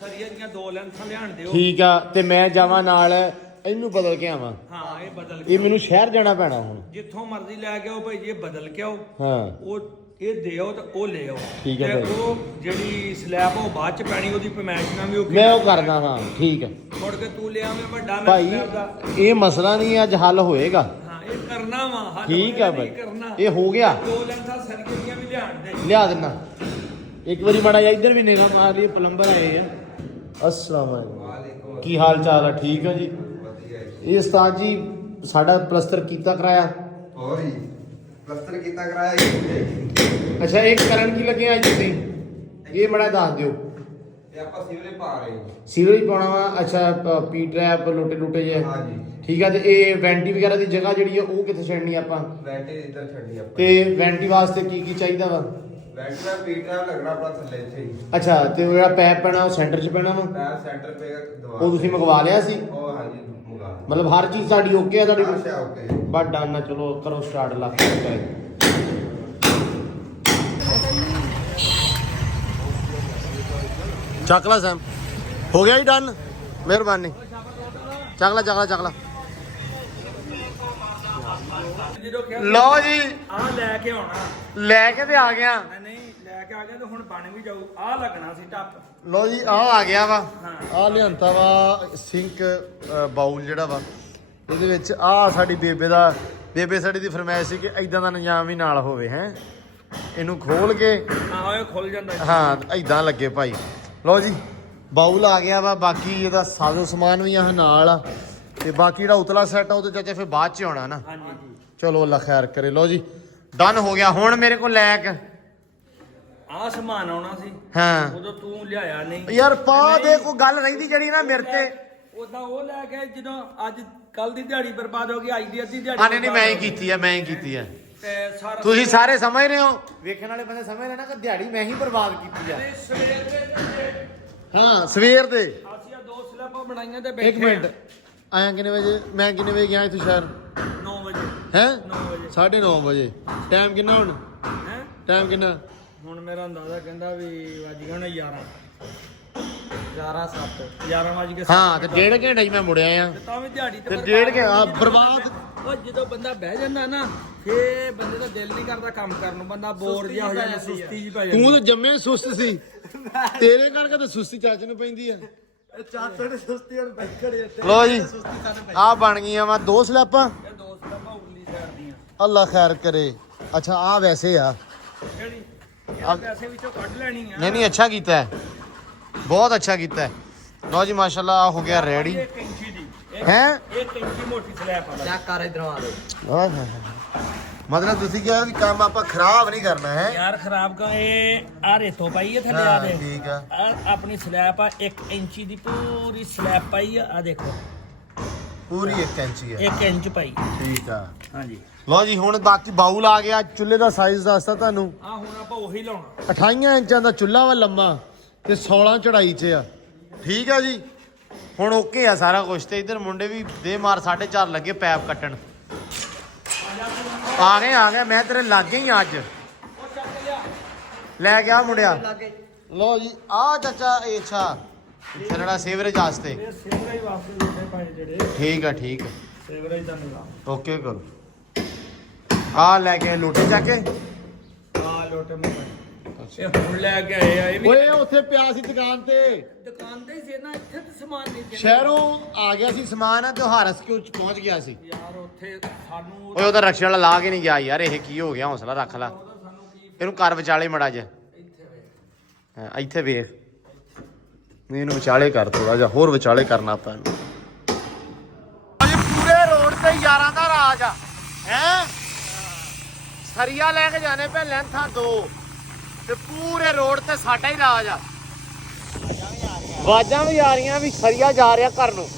ਸਰੀਆ ਦੀਆਂ 2 ਲੈਂਥਾਂ ਲਿਆਣ ਦਿਓ। ਠੀਕ ਆ ਤੇ ਮੈਂ ਜਾਵਾਂ ਨਾਲ ਇਹਨੂੰ ਬਦਲ ਕੇ ਆਵਾਂ। ਹਾਂ ਇਹ ਬਦਲ ਇਹ ਮੈਨੂੰ ਸ਼ਹਿਰ ਜਾਣਾ ਪੈਣਾ ਹੁਣ। ਜਿੱਥੋਂ ਮਰਜ਼ੀ ਲੈ ਕੇ ਆਓ ਭਾਈ ਜੀ, ਇਹ ਬਦਲ ਕੇ ਆਓ। ਹਾਂ ਉਹ ਇਹ ਦਿਓ ਤੇ ਉਹ ਲੈ ਆਓ। ਠੀਕ ਹੈ ਤੇ ਭਾਈ। ਉਹ ਜਿਹੜੀ ਸਲੈਬ ਉਹ ਬਾਅਦ ਚ ਪੈਣੀ, ਉਹਦੀ ਪਮੈਸ਼ ਨਾਲ ਵੀ ਉਹ ਮੈਂ ਉਹ ਕਰਦਾ ਹਾਂ ਠੀਕ ਹੈ ਮੁੜ ਕੇ ਤੂੰ ਲਿਆਵੇਂ ਵੱਡਾ ਮੈਂ ਭਾਈ। ਸਲੈਬ ਦਾ। ਇਹ ਮਸਲਾ ਨਹੀਂ ਅੱਜ ਹੱਲ ਹੋਏਗਾ। ਹਾਂ ਇਹ ਕਰਨਾ ਵਾ ਹੱਲ ਠੀਕ ਹੋਇਆ ਆ ਨਹੀਂ ਭਾਈ ਕਰਨਾ। ਇਹ ਹੋ ਗਿਆ। 2 ਲੈਂਥਾਂ ਸਰੀਏ ਦੀਆਂ ਵੀ ਲਿਆਣ ਦੇ। ਲਿਆ ਦੇਣਾ ਇੱਕ ਵਾਰੀ ਮਾੜਾ ਜਿਹਾ ਇੱਧਰ ਵੀ ਨਿਗਾਹ ਮਾਰ ਲਈ। ਪਲੰਬਰ ਆਏ ਆ। अस्सलाम वालेकुम ਕੀ ਹਾਲ ਚਾਲ ਆ? ਠੀਕ ਆ ਜੀ। ਇਹ ਉਸਤਾਦ ਜੀ ਸਾਡਾ ਪਲਸਤਰ ਕੀਤਾ ਕਰਾਇਆ। ਹੋਰ ਹੀ ਪਲਸਤਰ ਕੀਤਾ ਕਰਾਇਆ ਜੀ। ਅੱਛਾ ਇਹ ਕਰਨ ਕੀ ਲੱਗੇ ਅੱਜ ਤੁਸੀਂ? ਇਹ ਬੜਾ ਦੱਸ ਦਿਓ। ਇਹ ਆਪਾਂ ਸੀਵਰੇਜ ਪਾ ਰਹੇ ਹਾਂ। ਸੀਵਰੇਜ ਪਾਉਣਾ ਵਾ। ਅੱਛਾ ਪੀ ਟਰੈਪ ਲੋਟੇ ਲੋਟੇ ਜੇ। ਹਾਂਜੀ ਠੀਕ ਆ। ਤੇ ਇਹ ਵੈਂਟੀ ਵਗੈਰਾ ਦੀ ਜਗ੍ਹਾ ਜਿਹੜੀ ਆ ਉਹ ਕਿੱਥੇ ਛੱਡਣੀ ਆਪਾਂ? ਵੈਂਟੀ ਇੱਧਰ ਛੱਡਣੀ ਆਪਾਂ। ਤੇ ਵੈਂਟੀ ਵਾਸਤੇ ਕੀ ਕੀ ਚਾਹੀਦਾ ਵਾ? ਵੈਂਟੀ ਦਾ ਪੀਟਾ ਲੱਗਣਾ ਆਪਣਾ ਥੱਲੇ ਇੱਥੇ ਹੀ। ਅੱਛਾ ਤੇ ਉਹ ਜਿਹੜਾ ਪੈਪ ਪੈਣਾ ਉਹ ਸੈਂਟਰ 'ਚ ਪੈਣਾ ਵਾ? ਪੈਰ ਸੈਂਟਰ ਪਏਗਾ ਦਵਾ। ਉਹ ਤੁਸੀਂ ਮੰਗਵਾ ਲਿਆ ਸੀ? ਉਹ ਹਾਂਜੀ ਮੰਗਾ। ਮਤਲਬ ਹਰ ਚੀਜ਼ ਤੁਹਾਡੀ ਓਕੇ ਆ ਤੁਹਾਡੀ? ਅੱਛਾ ਓਕੇ। ਬਸ ਡਨ ਆ। ਚਲੋ ਕਰੋ ਸਟਾਰਟ ਲੱਗ ਕਰੇ। ਚੱਕ ਲਾ ਸੈਮ। ਹੋ ਗਿਆ ਜੀ ਡਨ। ਮਿਹਰਬਾਨੀ। ਚੱਕ ਲਾ ਚੱਕ ਲਾ ਚੱਕ ਲਾ। ਜਦੋਂ ਕਿਹਾ ਲਓ ਜੀ ਆਹ ਲੈ ਕੇ ਆਉਣਾ, ਲੈ ਕੇ ਤੇ ਆ ਗਿਆ। ਨਹੀਂ ਲੈ ਕੇ ਆ ਗਿਆ ਤੇ ਹੁਣ ਬਣ ਵੀ ਜਾਊ। ਆਹ ਲੱਗਣਾ ਸੀ ਟੱਪ। ਲਓ ਜੀ ਆਹ ਆ ਗਿਆ ਵਾ। ਹਾਂ। ਆਹ ਲਿਆਂਤਾ ਵਾ ਸਿੰਕ ਬਾਉਲ ਜਿਹੜਾ ਵਾ। ਇਹਦੇ ਵਿੱਚ ਆਹ ਸਾਡੀ ਬੇਬੇ ਸਾਡੀ ਦੀ ਫਰਮਾਇਸ਼ ਸੀ ਕਿ ਐਦਾਂ ਦਾ ਨਿਜ਼ਾਮ ਹੀ ਨਾਲ ਹੋਵੇ। ਹੈ ਇਹਨੂੰ ਖੋਲ ਕੇ ਆਹ ਇਹ ਖੁੱਲ ਜਾਂਦਾ। ਹਾਂ ਐਦਾਂ ਲੱਗੇ ਭਾਈ। ਲਓ ਜੀ ਬਾਉਲ ਆ ਗਿਆ ਵਾ। ਬਾਕੀ ਇਹਦਾ ਸਾਜ਼ੋ ਸਮਾਨ ਵੀ ਆ ਨਾਲ ਆ। ਤੇ ਬਾਕੀ ਜਿਹੜਾ ਉਤਲਾ ਸੈੱਟ ਆ ਉਹ ਤੇ ਚਾਚਾ ਫਿਰ ਬਾਅਦ ਚ ਆਉਣਾ ਨਾ। ਹਾਂਜੀ ਜੀ। ਚਲੋ ਅੱਲਾ ਖੈਰ ਕਰੇ। ਲਓ ਜੀ ਡਨ ਹੋ ਗਿਆ। ਹੁਣ ਮੇਰੇ ਕੋਲ ਲੈਕ ਆ ਸਮਾਨ ਆਉਣਾ ਸੀ ਹਾਂ ਉਦੋਂ ਤੂੰ ਲਿਆਇਆ ਨਹੀਂ ਯਾਰ ਪਾ ਦੇ ਕੋਈ ਗੱਲ ਰਹਿੰਦੀ ਜਿਹੜੀ ਨਾ ਮੇਰੇ ਤੇ ਉਦਾਂ ਉਹ ਲੈ ਕੇ ਜਦੋਂ ਅੱਜ ਕੱਲ ਦੀ ਦਿਹਾੜੀ ਬਰਬਾਦ ਹੋ ਗਈ ਅੱਜ ਦੀ ਅੱਧੀ ਦਿਹਾੜੀ ਆਨੇ ਨਹੀਂ ਮੈਂ ਹੀ ਕੀਤੀ ਆ ਮੈਂ ਹੀ ਕੀਤੀ ਆ ਤੇ ਸਾਰਾ ਤੁਸੀਂ ਸਾਰੇ ਸਮਝ ਰਹੇ ਹੋ ਵੇਖਣ ਵਾਲੇ ਬੰਦੇ ਸਮਝ ਰਹੇ ਨਾ ਕਿ ਦਿਹਾੜੀ ਮੈਂ ਹੀ ਬਰਬਾਦ ਕੀਤੀ ਆ ਸਵੇਰ ਦੇ ਹਾਂ ਸਵੇਰ ਦੇ ਅਸੀਂ ਆ 2 ਸਲੈਬਾਂ ਬਣਾਈਆਂ ਤੇ 1 ਮਿੰਟ ਆਇਆ ਕਿੰਨੇ ਵਜੇ ਮੈਂ ਕਿੰਨੇ ਵਜੇ ਗਿਆ ਇੱਥੋਂ ਸ਼ਹਿਰ 9 ਵਜੇ ਹੈ 9 ਵਜੇ 9:30 ਵਜੇ ਟਾਈਮ ਕਿੰਨਾ ਹੁਣ ਹੈ ਟਾਈਮ ਕਿੰਨਾ ਹੁਣ ਮੇਰਾ ਅੰਦਾਜ਼ਾ ਕਹਿੰਦਾ ਵੀ ਵੱਜ ਗਏ ਹੁਣ 11 ਵਜ ਕੇ ਹਾਂ ਤੇ 1.5 ਘੰਟੇ 'ਚ ਮੈਂ ਮੁੜਿਆ ਆ ਤਾਂ ਵੀ ਦਿਹਾੜੀ ਤੇ ਤੇ 1.5 ਘੰਟਾ ਬਰਬਾਦ ਉਹ ਜਦੋਂ ਬੰਦਾ ਬਹਿ ਜਾਂਦਾ ਨਾ ਫੇ ਬੰਦੇ ਦਾ ਦਿਲ ਨਹੀਂ ਕਰਦਾ ਕੰਮ ਕਰਨ ਨੂੰ ਬੰਦਾ ਬੋਰ ਜਿਹਾ ਹੋ ਜਾਂਦਾ ਸੁਸਤੀ ਜੀ ਪੈ ਜਾਂਦੀ ਤੂੰ ਤਾਂ ਜੰਮੇ ਸੁਸਤ ਸੀ ਤੇਰੇ ਕਰਕੇ ਤਾਂ ਸੁਸਤੀ ਚਾਚੇ ਨੂੰ ਪੈਂਦੀ ਆ ਚਾਚਾ ਨੇ ਸੁਸਤੀ ਹੁਣ ਬੈਠੜੇ ਇੱਥੇ ਲੋ ਜੀ ਆ ਬਣ ਗਈਆਂ ਵਾ 2 ਸਲੈਪਾਂ ਇਹ ਦੋਸਤ ਦਾ ਉਰਲੀ ਸਾਈਡ ਦੀਆਂ ਅੱਲਾ ਖੈਰ ਕਰੇ ਅੱਛਾ ਆ ਵੈਸੇ ਆ ਜਿਹੜੀ ਇਹ ਪੈਸੇ ਵਿੱਚੋਂ ਕੱਢ ਲੈਣੀ ਆ ਨਹੀਂ ਨਹੀਂ ਅੱਛਾ ਕੀਤਾ ਹੈ ਬਹੁਤ ਅੱਛਾ ਕੀਤਾ ਹੈ ਲੋ ਜੀ ਮਾਸ਼ਾਅੱਲਾ ਹੋ ਗਿਆ ਰੈਡੀ 1 ਇੰਚੀ ਦੀ ਹੈ 1 ਇੰਚੀ ਮੋਟੀ ਸਲੈਬ ਆ ਚੈੱਕ ਕਰ ਇਧਰੋਂ ਆ ਦੇ ਮਤਲਬ ਤੁਸੀਂ ਕਿਹਾ ਵੀ ਕੰਮ ਆਪਾਂ ਖਰਾਬ ਨਹੀਂ ਕਰਨਾ ਹੈ ਯਾਰ ਖਰਾਬ ਕਾ ਇਹ ਆ ਰੇਤੋਂ ਪਾਈ ਹੈ ਥੱਲੇ ਆ ਦੇ ਠੀਕ ਆ ਆਪਣੀ ਸਲੈਬ ਆ 1 ਇੰਚੀ ਦੀ ਪੂਰੀ ਸਲੈਬ ਪਾਈ ਆ ਦੇਖੋ ਪੂਰੀ 1 ਇੰਚੀ ਹੈ 1 ਇੰਚ ਪਾਈ ਠੀਕ ਆ ਹਾਂਜੀ ਲੋ ਜੀ ਹੁਣ ਬਾਕੀ ਬਾਉਲ ਆ ਗਿਆ ਚੁੱਲ੍ਹੇ ਦਾ ਸਾਈਜ਼ ਦੱਸਤਾ ਤੁਹਾਨੂੰ ਆ ਹੁਣ ਆਪਾਂ ਉਹੀ ਲਾਉਣਾ 28 ਇੰਚਾਂ ਦਾ ਚੁੱਲ੍ਹਾ ਵਾ ਲੰਮਾ ਤੇ 16 ਚੜਾਈ 'ਚ ਆ ਠੀਕ ਆ ਜੀ ਹੁਣ ਓਕੇ ਆ ਸਾਰਾ ਕੁਝ ਤੇ ਇਧਰ ਮੁੰਡੇ ਵੀ ਦੇ ਮਾਰ 4.5 ਲੱਗੇ ਪੈਪ ਕੱਟਣ ਆ ਗਏ ਮੈਂ ਤੇਰੇ ਲਾਗੇ ਹੀ ਅੱਜ ਲੈ ਕੇ ਆ ਮੁੰਡਿਆ ਲੋ ਜੀ ਆ ਚਾਚਾ ਇਹ ਅੱਛਾ ਜਿਹੜਾ ਸੀਵਰੇਜ ਵਾਸਤੇ ਇਹ ਸੇਵਰਾਈ ਵਾਸਤੇ ਦਿੱਤੇ ਪਾਏ ਜਿਹੜੇ ਠੀਕ ਆ ਠੀਕ ਆ ਸੇਵਰਾਈ ਦਾ ਨਿਜ਼ਾਮ ਓਕੇ ਕਰੋ ਆ ਲੈ ਕੇ ਲੋਟੇ ਜਾ ਕੇ ਆ ਲੋਟੇ ਮੁੰਡੇ ਇਹ ਹੁਣ ਲੈ ਕੇ ਆਏ ਆ ਇਹ ਵੀ ਓਏ ਉੱਥੇ ਪਿਆ ਸੀ ਦੁਕਾਨ ਤੇ ਦੁਕਾਨ ਤੇ ਹੀ ਸੀ ਨਾ ਇੱਥੇ ਤੇ ਸਮਾਨ ਨਹੀਂ ਸੀ ਸ਼ਹਿਰੋਂ ਆ ਗਿਆ ਸੀ ਸਮਾਨ ਆ ਤੇ ਉਹ ਹਾਰਸ ਕਿਉਂ ਪਹੁੰਚ ਗਿਆ ਸੀ ਯਾਰ ਉੱਥੇ ਸਾਨੂੰ ਓਏ ਉਹਦਾ ਰਕਸ਼ੇ ਵਾਲਾ ਲਾ ਕੇ ਨਹੀਂ ਗਿਆ ਯਾਰ ਇਹ ਕੀ ਹੋ ਗਿਆ ਹੌਸਲਾ ਰੱਖ ਲੈ ਇਹਨੂੰ ਕਰ ਵਿਚਾਲੇ ਮੜਾ ਜਾ ਹਾਂ ਇੱਥੇ ਵੇਖ ਨਹੀਂ ਇਹਨੂੰ ਵਿਚਾਲੇ ਕਰ ਥੋੜਾ ਜਿਹਾ ਹੋਰ ਵਿਚਾਲੇ ਕਰਨਾ ਆਪਾਂ ਇਹਨੂੰ ਪੂਰੇ ਰੋਡ ਤੇ ਯਾਰਾਂ ਦਾ ਰਾਜ ਆ ਹੈ ਸਰੀਆ ਲੈ ਕੇ ਜਾਣੇ ਪੈ ਲੈਂਥਾਂ 2 ਤੇ ਪੂਰੇ ਰੋਡ ਤੇ ਸਾਡਾ ਹੀ ਰਾਜ ਆ ਆਵਾਜ਼ਾਂ ਵੀ ਆ ਰਹੀਆਂ ਵੀ ਸਰੀਆ ਜਾ ਰਿਹਾ ਘਰ ਨੂੰ